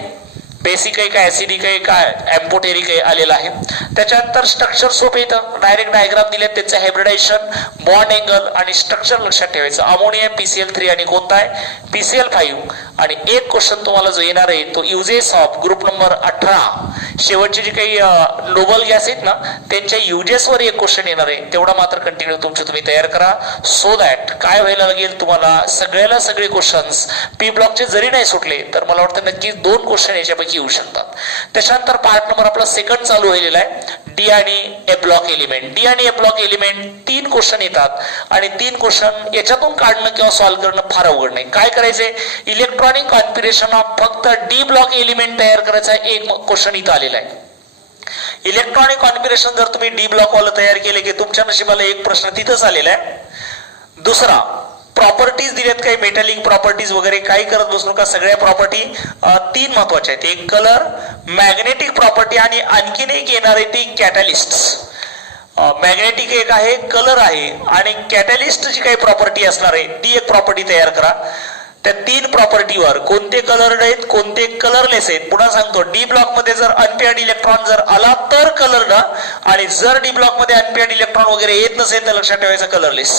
बेसिक आहे का ऍसिडिक आहे काय एम्फोटेरिक आहे आलेला आहे. त्याच्यानंतर स्ट्रक्चर सोप येतं. डायरेक्ट डायग्राम दिले त्याचं हायब्रिडायझेशन, बॉन्ड अँगल आणि स्ट्रक्चर लक्षात ठेवायचं. अमोनिया PCl3 आणि कोणता आहे PCl5. आणि एक क्वेश्चन तुम्हाला जो येणार आहे तो युजेस ऑफ ग्रुप नंबर 18 शेवटचे जे काही नोबल गॅस आहेत ना त्यांच्या युजेस वर एक क्वेश्चन येणार आहे. तेवढा मात्र कंटिन्यू तुम्ही तयार करा. सो दॅट काय व्हायला लागेल तुम्हाला सगळ्याला सगळे क्वेश्चन्स पी ब्लॉकचे जरी नाही सुटले तर मला वाटतं नक्की 2 क्वेश्चन याच्यापैकी येऊ शकतात. त्याच्यानंतर पार्ट नंबर आपला सेकंड चालू व्हायलेला आहे. डी आणि ए ब्लॉक एलिमेंट. डी आणि ए ब्लॉक एलिमेंट 3 क्वेश्चन येतात आणि 3 क्वेश्चन याच्यातून काढणं किंवा सॉल्व्ह करणं फार अवघड नाही. काय करायचंय इलेक्ट्रॉनिक कॉन्फिगरेशन ऑफ फक्त डी ब्लॉक एलिमेंट तयार करायचा एक क्वेश्चन इथं आलेला आहे. इलेक्ट्रॉनिक कॉन्फिगरेशन जर तुम्ही डी ब्लॉक वाला तयार केले की तुमच्या नशिबाला एक प्रश्न तिथंच आलेला आहे. दुसरा प्रॉपर्टीज दिल्यात काही मेटॅलिक प्रॉपर्टीज वगैरे काही करत बसू नका. सगळ्या प्रॉपर्टी 3 महत्वाच्या आहेत. एक कलर, मॅग्नेटिक प्रॉपर्टी आणि आणखीन एक येणार आहे ती कॅटॅलिस्ट. मॅग्नेटिक एक आहे, कलर आहे आणि कॅटॅलिस्ट जी काही प्रॉपर्टी असणार आहे ती एक प्रॉपर्टी तयार करा. त्या 3 प्रॉपर्टीवर कोणते कलर्ड आहेत कोणते कलरलेस आहेत. पुन्हा सांगतो डी ब्लॉक मध्ये जर अनपेअर्ड इलेक्ट्रॉन जर आला तर कलर्ड आणि जर डी ब्लॉक मध्ये अनपेअर्ड इलेक्ट्रॉन वगैरे येत नसेल तर लक्षात ठेवायचं कलरलेस.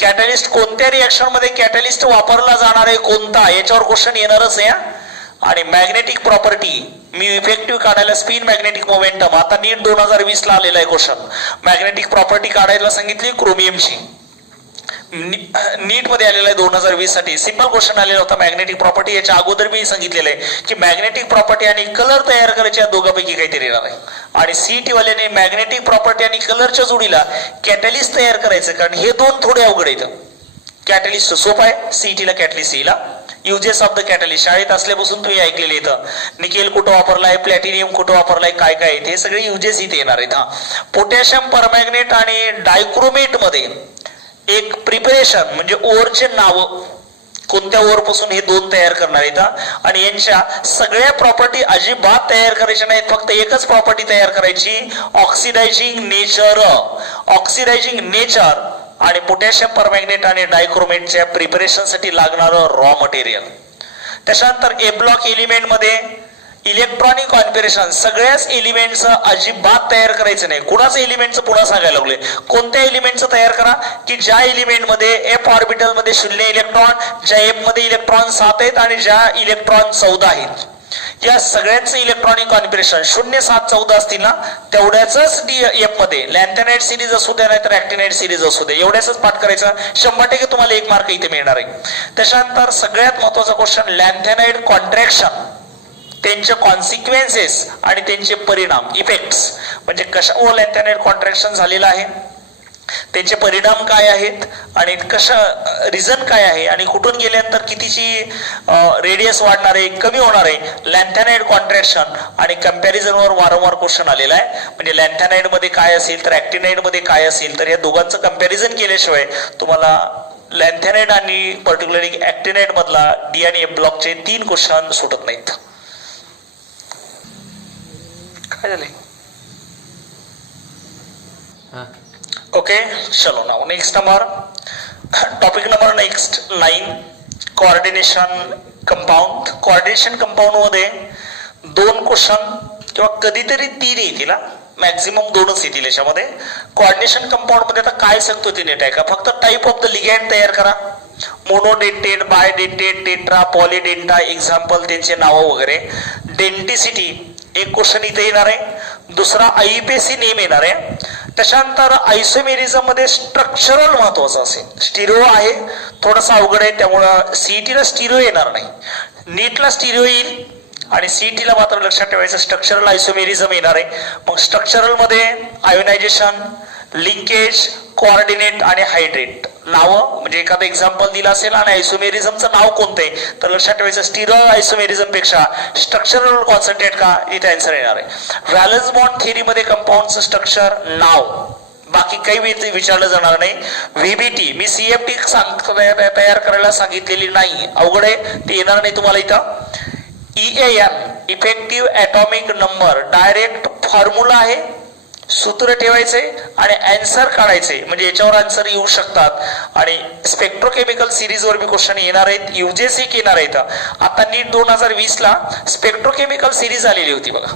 कॅटॅलिस्ट कोणत्या रिएक्शन मध्ये कॅटॅलिस्ट वापरला जाणार आहे कोणता याच्यावर क्वेश्चन येणारच आहे. आणि मॅग्नेटिक प्रॉपर्टी मी इफेक्टिव्ह काढायला स्पिन मॅग्नेटिक मोमेंटम आता नीट 2020 ला आलेला आहे क्वेश्चन. मॅग्नेटिक प्रॉपर्टी काढायला सांगितली क्रोमियमची. नीट मध्ये आलेला आहे 2020 साठी. सिंपल क्वेश्चन आलेला होता मॅग्नेटिक प्रॉपर्टी. याच्या अगोदर मी सांगितलेलं आहे की मॅग्नेटिक प्रॉपर्टी आणि कलर तयार करायच्या दोघांपैकी काहीतरी येणार आहे. आणि सीईटी वाल्याने मॅग्नेटिक प्रॉपर्टी आणि कलरच्या जोडीला कॅटॅलिस्ट तयार करायचं कारण हे 2 थोडे अवघड आहेत. कॅटॅलिस्ट सोपं आहे. सीईटीला कॅटलिस्ट येईल. युजेस ऑफ द कॅटलिस्ट शाळेत असल्यापासून तुम्ही ऐकलेले इथं निकेल कुठं वापरलाय, प्लॅटिनियम कुठं वापरलाय, काय काय आहेत हे सगळे युजेस इथे येणार आहेत. पोटॅशियम परमॅग्नेट आणि डायक्रोमेट मध्ये एक प्रिपरेशन म्हणजे ओरचे नाव कोणत्या ओर पासून हे 2 तयार करणार आहेत. आणि यांच्या सगळ्या प्रॉपर्टी अजिबात तयार करायच्या नाहीत. फक्त एकच प्रॉपर्टी तयार करायची ऑक्सिडायझिंग नेचर. ऑक्सिडायझिंग नेचर आणि पोटॅशियम परमॅग्नेट आणि डायक्रोमेटच्या प्रिपरेशन साठी लागणारं रॉ मटेरियल. त्याच्यानंतर ए ब्लॉक एलिमेंट मध्ये इलेक्ट्रॉनिक कॉन्फिगरेशन सगळ्याच एलिमेंटचं अजिबात तयार करायचं नाही. कुणाचं एलिमेंटचं पुन्हा सांगायला लागले. कोणत्या एलिमेंटचं तयार करा की ज्या एलिमेंटमध्ये एफ ऑर्बिटल मध्ये 0 इलेक्ट्रॉन, ज्या एफ मध्ये इलेक्ट्रॉन 7 आहेत आणि ज्या इलेक्ट्रॉन 14 आहेत. या सगळ्यांचं इलेक्ट्रॉनिक कॉन्फिगरेशन 0, 7, 14 असतील ना तेवढ्याच एफ मध्ये लॅन्थेनाइट सिरीज असू द्या नाहीतर ऍक्टिनाइट सिरीज असू द्या एवढ्याच पाठ करायचं. 100% तुम्हाला 1 मार्क इथे मिळणार आहे. त्याच्यानंतर सगळ्यात महत्वाचा क्वेश्चन लॅन्थेनाइट कॉन्ट्रॅक्शन, त्यांचे कॉन्सिक्वेन्सेस आणि त्यांचे परिणाम इफेक्ट्स म्हणजे कशामुळे लॅन्थेनाइट कॉन्ट्रॅक्शन झालेलं आहे, त्यांचे परिणाम काय आहेत आणि कशा रिझन काय आहे आणि कुठून गेल्यानंतर कितीची रेडियस वाढणार आहे कमी होणार आहे. लॅन्थेनाइट कॉन्ट्रॅक्शन आणि कंपॅरिझनवर वारंवार क्वेश्चन आलेला आहे. म्हणजे लॅन्थेनाइट मध्ये काय असेल तर ऍक्टिनाइट मध्ये काय असेल तर या दोघांचं कंपॅरिझन केल्याशिवाय तुम्हाला लॅन्थेनाइट आणि पर्टिक्युलरली ऍक्टिनाइट मधला डी आणि एफ ब्लॉकचे 3 क्वेश्चन सुटत नाहीत. काय झाले? ओके चलो नाव next number topic number next 9 coordination compound. Coordination compound मध्ये 2 क्वेश्चन किंवा कधीतरी 3 येतील, मॅक्झिमम 2च येतील याच्यामध्ये. कोऑर्डिनेशन कंपाऊंड मध्ये आता काय सांगतो ते नीट आहे का, फक्त टाईप ऑफ द लिगॅंड तयार करा. मोनोडेंटेड, बायडेंटेड, टेट्रा, पॉलीडेंटा, एक्झाम्पल त्यांचे नावं वगैरे. डेंटिसिटी एक क्वेश्चन इथे येणार आहे. दुसरा आययुपीएससी नेम येणार आहे. त्याच्यानंतर आयसोमेरिझम मध्ये स्ट्रक्चरल महत्वाचं असेल. स्टिरिओ आहे थोडंसं अवघड आहे, त्यामुळं सीईटीला स्टिरिओ येणार नाही, नीटला स्टिरिओ येईल आणि सीईटीला मात्र लक्षात ठेवायचं स्ट्रक्चरल आयसोमेरिझम येणार आहे. मग स्ट्रक्चरल मध्ये आयोनायझेशन, लिंकेज, कोऑर्डिनेट आणि हायड्रेट नावं, म्हणजे एखादं एक्झाम्पल दिलं असेल आणि आयसोमेरिझमचं नाव कोणतं आहे तर लक्षात ठेवायचं स्टिरिओ आयसोमेरिझम पेक्षा स्ट्रक्चरल कॉन्सन्ट्रेट का, इथे आन्सर येणार आहे. व्हॅलन्स बॉन्ड थिअरीमध्ये कंपाऊंडचं स्ट्रक्चर नाव, बाकी काही विचारलं जाणार नाही. व्हीबीटी मी सीएफटी तयार करायला सांगितलेली नाही, अवघड आहे ते येणार नाही तुम्हाला इथं. EAN effective atomic number direct formula आहे, सूत्र ठेवायचे आणि आन्सर काढायचे, म्हणजे याच्यावर आन्सर येऊ शकतात. आणि स्पेक्ट्रोकेमिकल सिरीज वर बी क्वेश्चन येणार आहेत, UJC येणार आहेत. आता नीट 2020 ला स्पेक्ट्रोकेमिकल सिरीज आलेली होती बघा,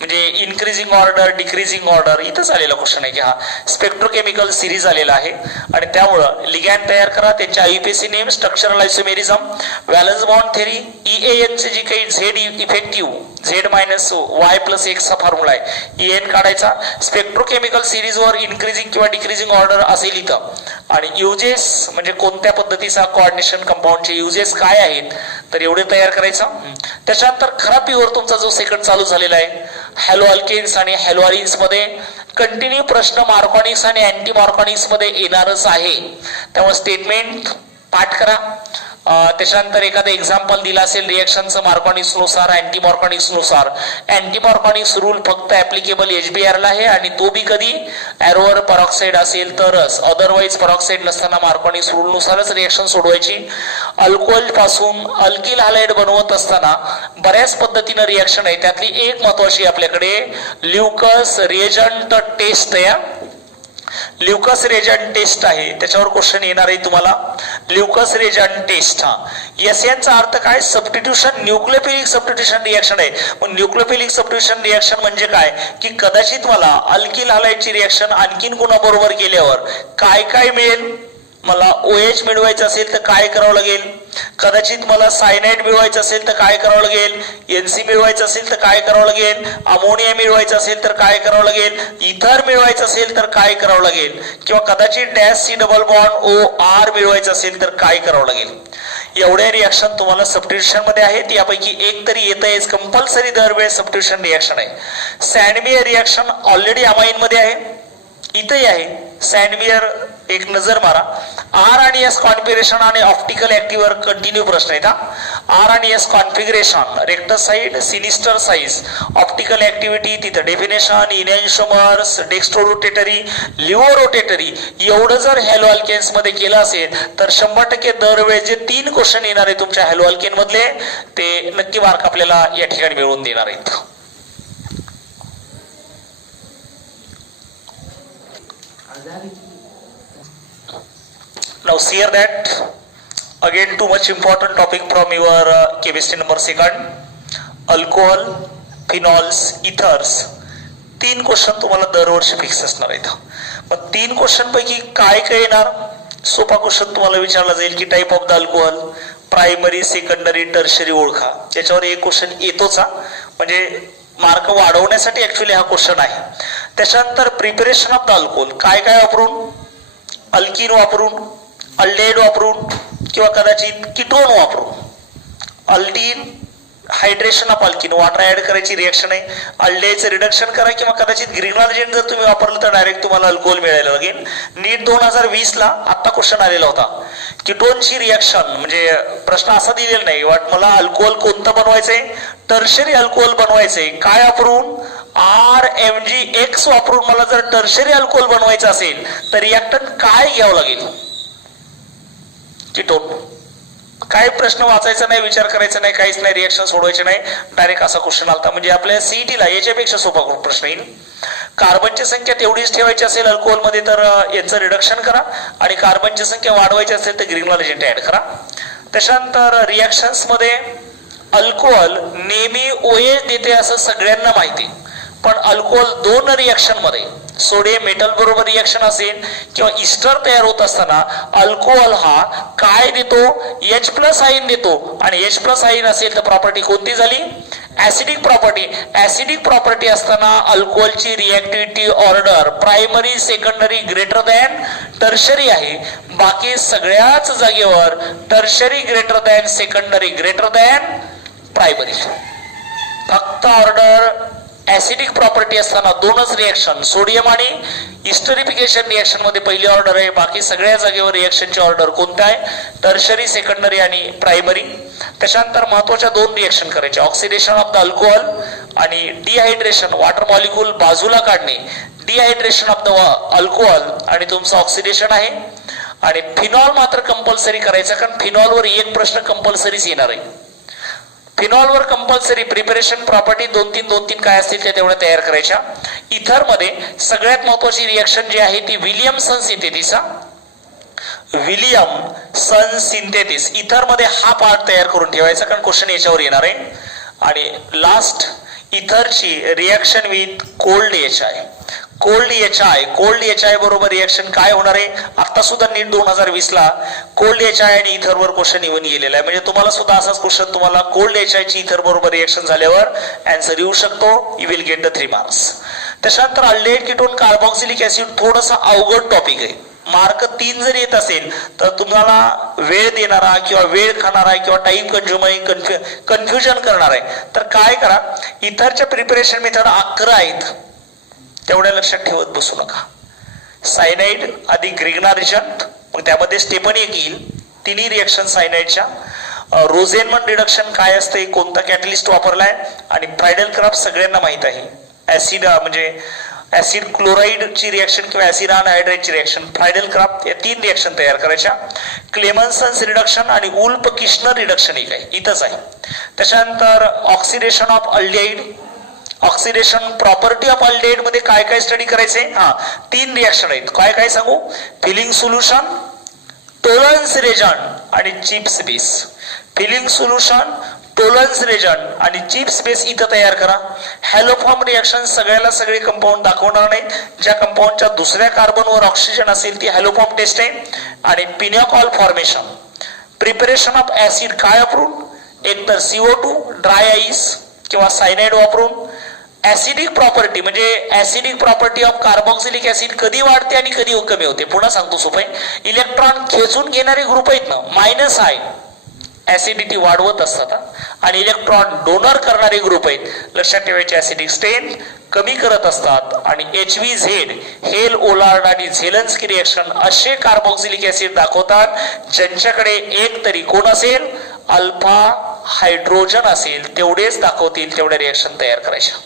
म्हणजे इन्क्रीजिंग ऑर्डर डिक्रीजिंग ऑर्डर इथंच आलेला क्वेश्चन आहे की हा स्पेक्ट्रोकेमिकल सिरीज आलेला आहे. आणि त्यामुळं लिगॅंड तयार करा, त्यांच्या IUPAC name, structural isomerism, valence bond theory, EAN चे जी काही झेड इफेक्टिव्ह Z-Y+X चा फॉर्म्युला आहे EN काढायचा. स्पेक्ट्रोकेमिकल सिरीज वर इन्क्रीजिंग किंवा डिक्रीजिंग ऑर्डर असेल इथं. आणि युजेस म्हणजे कोणत्या पद्धतीचा कोऑर्डिनेशन कंपाऊंडचे युजेस काय आहेत तर एवढे तयार करायचं. त्याच्यानंतर थेरपीवर तुमचा जो सेकंड चालू झालेला आहे हॅलो अल्केन्स आणि हॅलोअरिन्स मध्ये कंटिन्यू प्रश्न मार्कॉनिक्स आणि अँटी मार्कॉनिक्स मध्ये येणारच आहे, त्यामुळे स्टेटमेंट पाठ करा. त्याच्यानंतर एखादं एक्झाम्पल दिला असेल रिएक्शनचं मार्कॉनिक्स नुसार, अँटी मार्कॉनिक्स नुसार. अँटी मार्कॉनिक्स रूल फक्त ऍप्लिकेबल HBR ला आहे आणि तो बी कधी एरोवर परऑक्साईड असेल तरच, अदरवाईज परऑक्साईड नसताना मार्कॉनिक्स रूल नुसारच रिएक्शन सोडवायची. अल्कोहोल पासून अल्किल हॅलाइड बनवत असताना बऱ्याच पद्धतीनं रिएक्शन आहे, त्यातली एक महत्वाची आपल्याकडे ल्युकस रिएजंट टेस्ट आहे. ल्युकस रेजंट टेस्ट आहे, त्याच्यावर क्वेश्चन येणार आहे तुम्हाला. ल्युकस रेजंट टेस्ट, याचा अर्थ काय, सबस्टिट्यूशन न्यूक्लियोफिलिक सबस्टिट्यूशन रिएक्शन आहे. मग न्यूक्लियोफिलिक सबस्टिट्यूशन रिएक्शन म्हणजे काय की कदाचित मला अल्किल हॅलाइडची रिएक्शन आणखीन कोणाबरोबर केल्यावर काय काय मिळेल, मला OH मिळवायचं असेल तर काय करावं लागेल, कदाचित मला सायनाइड मिळवायचं असेल तर काय करावं लागेल, NC मिळवायचं असेल तर काय करावं लागेल, अमोनिया मिळवायचं असेल तर काय करावं लागेल, इथर मिळवायचं असेल तर काय करावं लागेल, किंवा कदाचित डॅश C+OR मिळवायचं असेल तर काय करावं लागेल. एवढ्या रिएक्शन तुम्हाला सबस्टिट्यूशन मध्ये आहेत, यापैकी एक तरी येत आहे कंपल्सरी दरवेळेस सबस्टिट्यूशन रिएक्शन आहे. सँडमियर रिएक्शन ऑलरेडी अमाइन मध्ये आहे, इथंही आहे. सँडमियर एक नजर मारा. R आणि S कॉन्फिगरेशन आणि ऑप्टिकल ऍक्टिव्हर कंटिन्यू प्रश्न आहेत. R आणि S कॉन्फिगरेशन, रेक्टसाइड, सिनिस्टर साइज, ऑप्टिकल ऍक्टिव्हिटी, तिथं डेफिनेशन, इनॅन्शोमर्स, डेक्स्ट्रोरोटेटरी, लिव्होरोटेटरी, एवढं जर हॅलो अल्केन्स मध्ये केलं असेल तर 100% दरवेळेस जे 3 क्वेश्चन येणार आहे तुमच्या हॅलो अल्केन मधले ते नक्की मार्क आपल्याला या ठिकाणी मिळवून देणार आहेत. Now see here that again too much important topic from your chemistry number 2, alcohol, phenols, ethers. 3 question तुम्हाला दरवर्षी फिक्स असणार आहेत. मग 3 क्वेश्चन पैकी काय काय येणार, सोपा क्वेश्चन तुम्हाला विचारला जाईल की type of the alcohol, primary, secondary, tertiary ओळखा, त्याच्यावर एक क्वेश्चन येतोच, म्हणजे मार्क वाढवण्यासाठी ऍक्च्युली हा क्वेश्चन आहे. त्याच्यानंतर प्रिपरेशन ऑफ द अल्कोहोल, काय काय वापरून, अल्किन वापरून, अल्डेड वापरून किंवा कदाचित कीटोन वापरून. अल्डिन hydration of alkyne, water add करायची रिएक्शन आहे. अल्डेचं रिडक्शन करा किंवा कदाचित ग्रीनल एजंट जर तुम्ही वापरलं तर डायरेक्ट तुम्हाला अल्कोहोल मिळायला लागेल. नीट 2020 ला आता क्वेश्चन आलेला होता. कीटोनची रिएक्शन म्हणजे प्रश्न असा दिलेला नाही वाट मला अल्कोहोल कोणतं बनवायचंय, टर्शरी अल्कोहोल बनवायचंय, काय वापरून, RMgX वापरून मला जर टर्शरी अल्कोहोल बनवायचं असेल तर रिएक्टंट काय घ्यावं लागेल, कीटोन. काही प्रश्न वाचायचा नाही, विचार करायचा नाही, काहीच नाही, रिएक्शन सोडवायचे नाही, डायरेक्ट असा क्वेश्चन आलता. म्हणजे आपल्या सीईटीला याच्यापेक्षा सोपा प्रश्न येईल. कार्बनची संख्या तेवढीच ठेवायची असेल अल्कोहोलमध्ये तर यांचं रिडक्शन करा, आणि कार्बनची संख्या वाढवायची असेल तर ग्रीनवाल एजंट ऍड करा. त्याच्यानंतर रिएक्शन्स मध्ये अल्कोहोल नेहमी OH देते असं सगळ्यांना माहिती, पण अल्कोहोल दोन रिएक्शन मध्ये सोडियम मेटल बरोबर रिएक्शन असेल किंवा इस्टर तयार होत असताना अल्कोहोल हा काय देतो, H+ आयन देतो, आणि H+ आयन असेल तर प्रॉपर्टी कोणती झाली, ऍसिडिक प्रॉपर्टी. ऍसिडिक प्रॉपर्टी असताना अल्कोहोलची reactivity order primary, secondary, greater than tertiary आहे. बाकी सगळ्याच जागेवर tertiary greater than secondary greater than primary. फक्त ऑर्डर ऍसिडिक प्रॉपर्टी असताना दोनच रिएक्शन, सोडियम आणि इस्टरिफिकेशन रिएक्शन मध्ये पहिली ऑर्डर आहे. बाकी सगळ्या जागेवर रिएक्शनची ऑर्डर कोणत्या आहे, टर्शरी, सेकंडरी आणि प्रायमरी. त्याच्यानंतर महत्वाच्या दोन रिएक्शन करायचे, ऑक्सिडेशन ऑफ द अल्कोहोल आणि डिहायड्रेशन, वॉटर मॉलिक्यूल बाजूला काढणे, डिहायड्रेशन ऑफ द अल्कोहोल आणि तुमचं ऑक्सिडेशन आहे. आणि फिनॉल मात्र कंपल्सरी करायचं, कारण फिनॉलवर एक प्रश्न कंपल्सरीच येणार आहे. फिनॉलवर कंपल्सरी प्रिपरेशन प्रॉपर्टी 2-3 काय असतील त्या तेवढ्या तयार करायच्या. इथर मध्ये सगळ्यात महत्वाची रिएक्शन जी आहे ती विलियमसन सिंथेसिस. विलियमसन सिंथेसिस इथर मध्ये हा पार्ट तयार करून ठेवायचा, कारण क्वेश्चन याच्यावर येणार आहे. आणि लास्ट इथरची reaction with cold HI. Cold HI बरोबर रिएक्शन काय होणार आहे, आता सुद्धा नीट 2020 ला कोल्ड HI आणि इथरवर क्वेश्चन येऊन गेलेला आहे. म्हणजे तुम्हाला सुद्धा असाच क्वेश्चन तुम्हाला कोल्ड HI ची इथर बरोबर रिएक्शन झाल्यावर आन्सर येऊ शकतो. You will get the 3 marks. त्याच्यानंतर अल्डेहाइड कीटोन कार्बोक्सिलिक ऍसिड थोडासा अवघड टॉपिक आहे. मार्क 3 जर येत असेल तर तुम्हाला वेळ देणारा किंवा वेळ खाणारा किंवा टाइम कन्फ्युजन करणार आहे. तर काय करा, इथरच्या प्रिपरेशन मेथड 11 आहेत, तेवढ्या लक्षात ठेवत बसू नका. सायनाइड अधिक ग्रिग्नार एजंट, मग त्यामध्ये स्टेपन एक येईल, तिन्ही रिएक्शन सायनाइडच्या. रोझेनमन रिडक्शन काय असते, कोणता कॅटलिस्ट वापरलाय, आणि फ्रायडल क्राफ्ट सगळ्यांना माहित आहे. ऍसिड म्हणजे ऍसिड क्लोराईडची रिएक्शन किंवा ऍसिड अनहायड्राइडची रिएक्शन, फ्रायडल क्राफ्ट, या 3 रिएक्शन तयार करायच्या. क्लेमन्सन्स रिडक्शन आणि उल्प किश्नर रिडक्शन एक आहे, इथंच आहे. त्याच्यानंतर oxidation of aldehyde, oxidation property of aldehyde मध्ये काय काय स्टडी करायचे, 3 रिएक्शन आहेत. काय काय सांगू, फिलिंग सोल्युशन, टोलन्स रेजंट आणि Schiff's base. Fehling solution, Tollens reagent आणि चिप्स बेस इथं तयार करा. हॅलोफॉर्म रिएक्शन सगळ्याला सगळे कंपाऊंड दाखवणार नाही. ज्या कंपाऊंडच्या दुसऱ्या कार्बनवर ऑक्सिजन असेल ती हॅलोफॉर्म टेस्ट आहे. आणि पिनॉकॉल फॉर्मेशन, प्रिपरेशन ऑफ ऍसिड काय वापरून, एकतर CO2 ड्राय आईस किंवा सायनाइड वापरून. ऍसिडिक प्रॉपर्टी म्हणजे acidic property of carboxylic acid कधी वाढते आणि कधी कमी होते. पुन्हा सांगतो सोपं आहे, इलेक्ट्रॉन खेचून घेणारे ग्रुप आहेत ना, मायनस आय ऍसिडिटी वाढवत असतात, आणि इलेक्ट्रॉन डोनर करणारे ग्रुप आहेत, लक्षात ठेवायचे, ऍसिडिक स्ट्रेंथ कमी करत असतात. आणि HVZ, हेल, ओलार्ड आणि झेलेन्स्की रिएक्शन असे कार्बोक्सिलिक ऍसिड दाखवतात ज्यांच्याकडे एक तरी कोण असेल, अल्फा हायड्रोजन असेल, तेवढेच दाखवतील, तेवढ्या रिएक्शन तयार करायच्या.